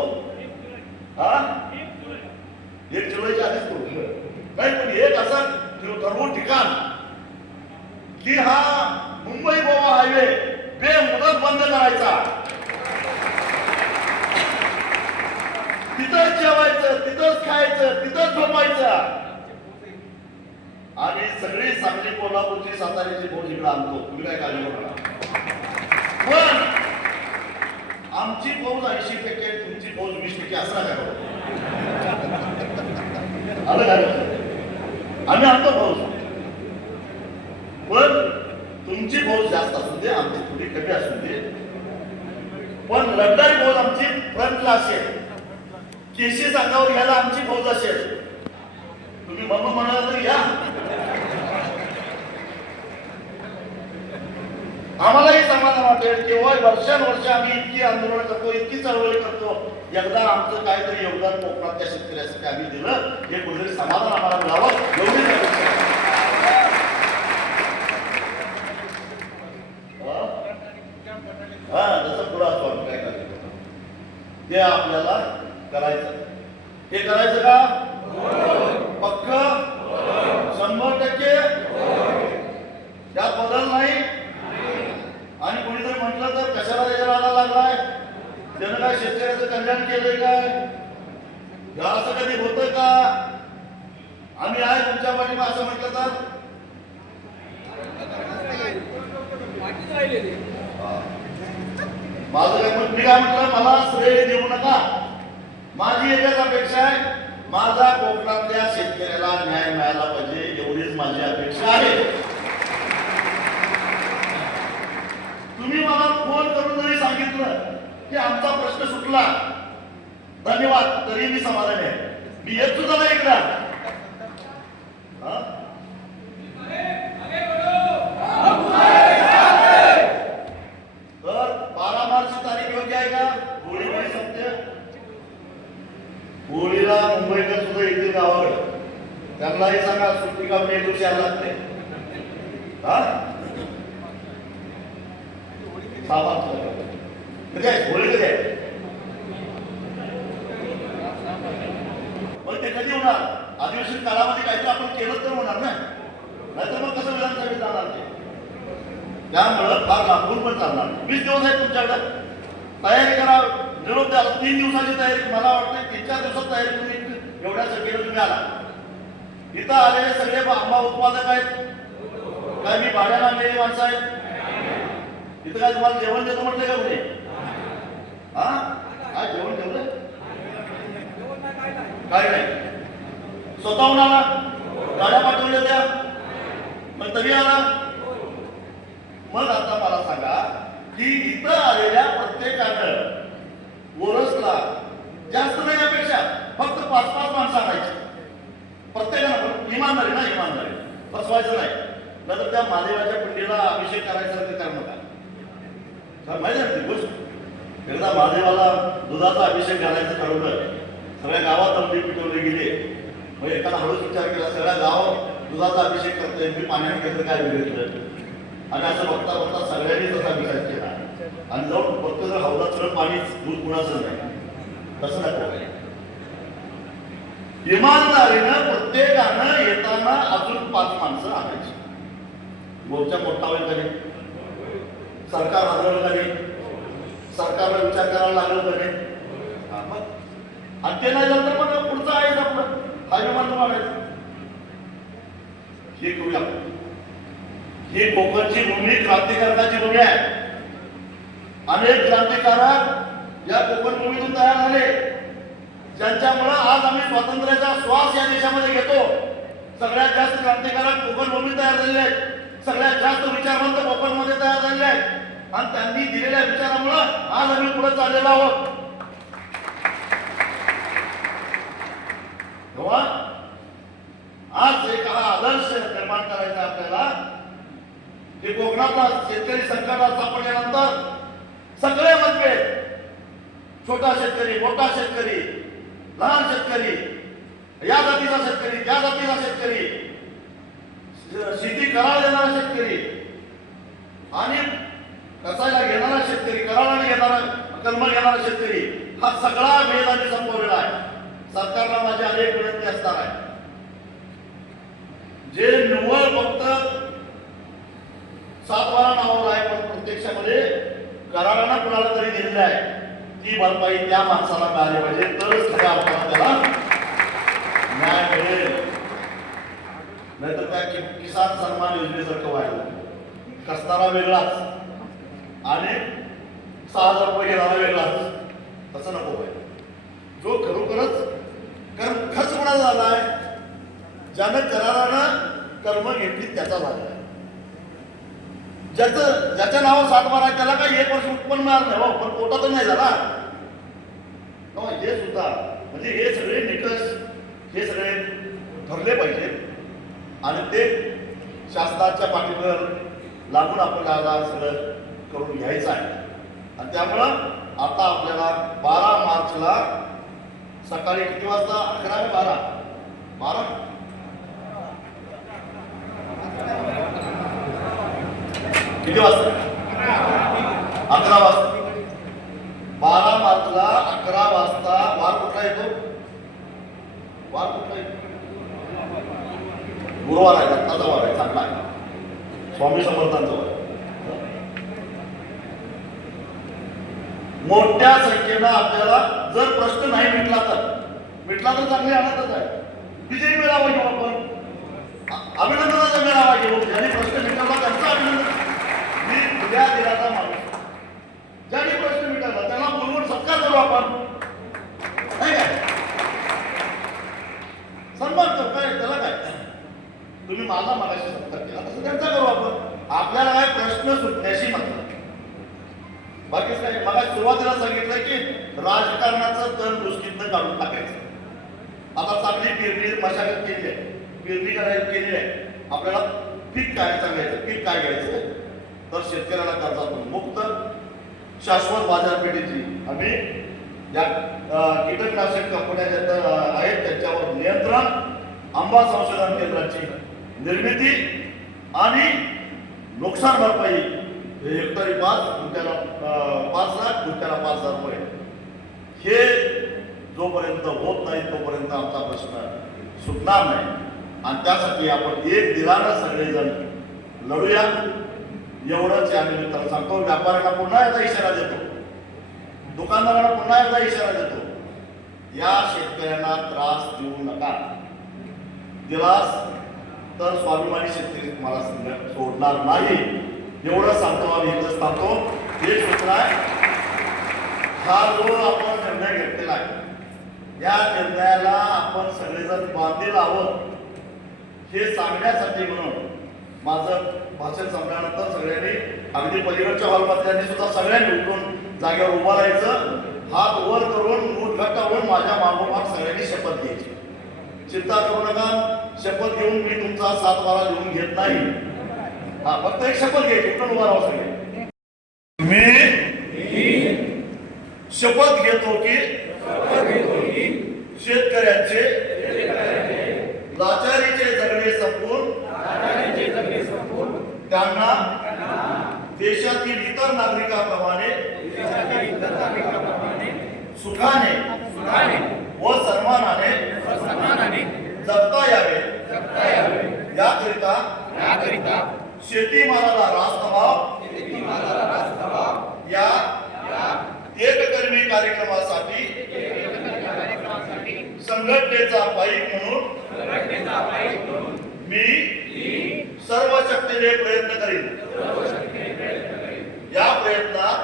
1 जुलैच्या आधीच करू नाही पण एक असा ठरवू ठिकाण की हा मुंबई गोवा हायवे बेमुदत बंद करायचा. तिथंच जेवायचं, तिथंच खायचं, तिथंच झोपायचं आणि सगळी सांगली कोल्हापूरची साताऱ्याची फौज इकडे आणतो. तुम्ही काय काळजी करू नका. पण आमची फौज 80%, तुमची फौज 20% असं काय करू. आलं काय? आम्ही आणतो फौज पण तुमची फौज जास्त असू दे, आमची थोडी कमी असू दे, पण लढणारी फौज आमची फ्रंटला असेल, केशी अंगावर घ्यायला आमची फौज असेल. तुम्ही मग म्हणाला तर घ्या. आम्हालाही समाधान वाटेल केव्हा वर्षानुवर्ष आम्ही इतकी आंदोलन करतो, इतकी चळवळी करतो, एकदा आमचं काहीतरी योगदान कोकणातल्या शेतकऱ्यासाठी आम्ही दिलं हे कुठेतरी समाधान आम्हाला मिळावं एवढीच अपेक्षा आहे. जसं पुढं असतो आम्ही काय करायचं ते आपल्याला करायचं. हे करायचं का? पक्क 100% त्यात बदल नाही. आणि कोणीतरी म्हटलं तर कशाला त्याच्या नादाला लागलाय, त्यानं काय शेतकऱ्याचं कल्याण केलंय काय? असं कधी होतं का? आम्ही आहे तुमच्या पाठीमा असं म्हटलं तर माझं काय मी काय म्हटलं, मला श्रेय देऊ नका. माझी एकच अपेक्षा आहे, माझा कोकणातल्या शेतकऱ्याला न्याय मिळाला पाहिजे एवढीच माझी अपेक्षा आहे. तुम्ही मला फोन करून जरी सांगितलं की आमचा प्रश्न सुटला, धन्यवाद, तरी मी समाधानी आहे. मी येत सुद्धा नाही इकडे. तर 12 मार्चची तारीख योग्य आहे का? होळी होळी संपते. होळीला मुंबईकर सुद्धा येतील गावाकडे, त्यांनाही सांगा सुट्टी काढून एक दिवशी यायला लागते. होळी कधी आहे? मग ते कधी होणार? अधिवेशन काळामध्ये काहीतरी आपण केलं तर होणार ना, नाहीतर मग कसं विधानसभेत जाणार ते? त्यामुळं फार लांबून पण चालणार. 20 दिवस आहेत तुमच्याकडे, तयारी करा. निरोप द्या. 3 दिवसाची तयारी. मला वाटतं 3-4 दिवसात तयारी तुम्ही एवढ्या संख्येने तुम्ही आला. इथं आलेले सगळे आंबा उत्पादक आहेत काय? मी भाड्याला आणलेली माणसं आहेत. इथं काय तुम्हाला जेवण देतो म्हटलं का कुठे? काय जेवण ठेवलं? काय नाही. स्वतःहून आला, गाड्या पाठवल्या त्या, मग तरी आला. मग आता मला सांगा की इथं आलेल्या प्रत्येकानं ओरसला जास्त नाही अपेक्षा, फक्त 5-5 माणसं आणायची प्रत्येकानं. इमानदारी ना, इमानदारी, फसवायचं नाही. नंतर त्या महादेवाच्या पिंडीला अभिषेक करायचा ते करू नका. माहिती आहे ती गोष्ट. एकदा महादेवाला दुधाचा अभिषेक घालायचं ठरवलं, सगळ्या गावात अंडी पिटवले गेले. मग एकाला हळूच विचार केला, सगळ्या गाव दुधाचा अभिषेक करतोय, मी पाण्याने केलं काय बिघडलं, आणि असं बघता बघता सगळ्यांनी तसा विचार केला आणि जाऊन फक्त जर हौदात सगळं पाणीच दूध कुणाचं नाही, तसं नको. इमानदारीनं प्रत्येकानं येताना अजून 5 माणसं आणायची. मोर्चा मोठा होईल का नाही, सरकार हलवलं का नाही, सरकारला विचार करायला लागलं का नाही, आणि ते नाही झालं तर मग पुढचं आहे आपलं हायवे मार्ग वाढायचं. हे करूया. ही कोकणची भूमी क्रांतिकारकाची भूमी आहे. अनेक क्रांतिकारक या कोकण भूमीतून तयार झाले, ज्यांच्यामुळे आज आम्ही स्वातंत्र्याचा श्वास या देशामध्ये घेतो. सगळ्यात जास्त क्रांतिकारक कोकण भूमी तयार झालेले आहेत, सगळ्यात जास्त विचारवंत कोकणमध्ये तयार झालेले आहेत, आणि त्यांनी दिलेल्या विचारामुळे आज आम्ही पुढे चाललेलो आहोत. आज एक हा आदर्श निर्माण करायचा आपल्याला की कोकणातला शेतकरी संकटात सापडल्यानंतर सगळे मतभेद, छोटा शेतकरी, मोठा शेतकरी, लहान शेतकरी, या जातीचा शेतकरी, त्या जातीचा शेतकरी, शेती करायला देणारा शेतकरी आणि कसायला घेणारा शेतकरी, करायला घेणारा, कर्म घेणारा शेतकरी, हा सगळा भेद आम्ही संपवलेला आहे. सरकारला माझी अनेक विनंती असणार आहे. जे निव्वळ फक्त 7-12 नावावर आहे, पण प्रत्यक्षामध्ये करारानं कुणाला तरी दिलेलं आहे, ती भरपाई त्या माणसाला मिळाली पाहिजे, तरच खऱ्या अर्थानं त्याला न्याय मिळेल. नाहीतर काय किसान सन्मान योजनेसारखं व्हायला, कसणारा वेगळाच आणि 6,000 रुपये घेणारा वेगळाच, तसं नको व्हायला. जो खरोखरच खर्च कोणाचा झाला आहे, ज्यानं करारानं कर्म घेतली त्याचा झाला आहे. ज्याच्या नावावर 7-12 त्याला काही 1 वर्ष उत्पन्न मिळालं नाही, हो, पण पोटा तर नाही झाला. हे सुद्धा म्हणजे हे सगळे निकष हे सगळे ठरले पाहिजे आणि ते शासनाच्या पाठीवर लागून आपल्याला सगळं करून घ्यायचं आहे. आणि त्यामुळं आता आपल्याला 12 मार्चला सकाळी किती वाजता, 11 ते 12 किती वाजता, 11 वाजता, 12 मार्चला 11 वाजता. वार कुठला येतो, वार कुठला येतो, गुरुवार आहे, दत्ताचा वार आहे, चांगला आहे, स्वामी समर्थांचा वार. मोठ्या संख्येनं आपल्याला जर प्रश्न नाही मिटला तर चांगली आनंदच आहे. विजयी मिळावा घेऊ आपण, अभिनंदनाचा मिळावा घेऊ. ज्यांनी प्रश्न मिटवला त्यांचा अभिनंदन. मी उद्या दिलाचा माणूस, ज्यांनी प्रश्न मिटवला त्यांना बोलवून सत्कार करू आपण, नाही काय, सन्मान करू. काय त्याला काय, तुम्ही मला मागाशी सत्कार केला तसं त्यांचा करू आपण. आपल्याला काय प्रश्न सुटण्याशी मतलब, बाकीच काय. मला सुरुवातीला सांगितलं की राजकारणाचं तण दृष्टीतनं काढून टाकायचं. आता चांगली पेरणी मशागत केली आहे, पेरणी करायला केली आहे, आपल्याला पीक काय सांगायचं, पीक काय घ्यायचं, तर शेतकऱ्याला कर्जातून मुक्त शाश्वत बाजारपेठेची आम्ही या कीटकनाशक कंपन्या ज्या आहेत त्यांच्यावर नियंत्रण, आंबा संशोधन केंद्राची निर्मिती आणि नुकसान भरपाई हेक्टरी 5, गुंठ्याला 5 लाख, गुंठ्याला 5,000 रुपये. हे जोपर्यंत होत नाही तोपर्यंत आमचा प्रश्न सुटणार नाही. आणि त्यासाठी आपण एक दिलानं सगळेजण लढूया, एवढंच आम्ही मित्रांनो सांगतो. व्यापाऱ्यांना पुन्हा एकदा इशारा देतो, दुकानदारांना पुन्हा एकदा इशारा देतो, या शेतकऱ्यांना त्रास देऊ नका. दिलास तर स्वाभिमानी शेतकरी मला सोडणार नाही, एवढं सांगतो. आम्ही इथंच सांगतो. हे सूत्र आहे, हा जो आपण निर्णय घेतलेला आहे, या निर्णयाला आपण सगळेजण बांधील आहोत हे सांगण्यासाठी म्हणून माझं भाषण संपल्यानंतर सगळ्यांनी, अगदी पलीकडच्या हॉलमधल्यांनी सुद्धा सगळ्यांनी उठून जागेवर उभं राहायचं, हात वर करून मूठ घट्ट होऊन माझ्या मागोमाग सगळ्यांनी शपथ घ्यायची. चिंता करू नका, शपथ घेऊन मी तुमचा 7-12 लिहून घेत नाही. हा, फक्त एक शपथ घ्यायची, उठून उभा राहा सगळे. मी शपथ घेतो की शेतकऱ्यांचे लाचारीचे जगणे संपून त्यांना देशातील इतर नागरिकांप्रमाणे सुखाने व सन्मानाने जगता यावे याकरिता शेतीमालाला रास्त भाव या एककर्मी कार्यक्रमासाठी संघटनेचा पाईक म्हणून मी सर्व शक्तीने प्रयत्न करीन. या प्रयत्नात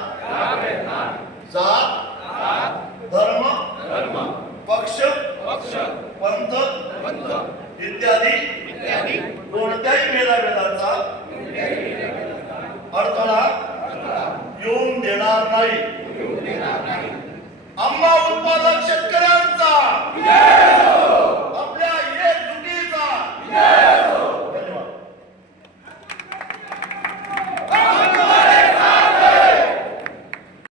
जात धर्म पक्ष पंथ इत्यादी कोणत्याही भेदाभेदाचा अडथळा येऊन देणार नाही. आंबा उत्पादक शेतकऱ्यांचा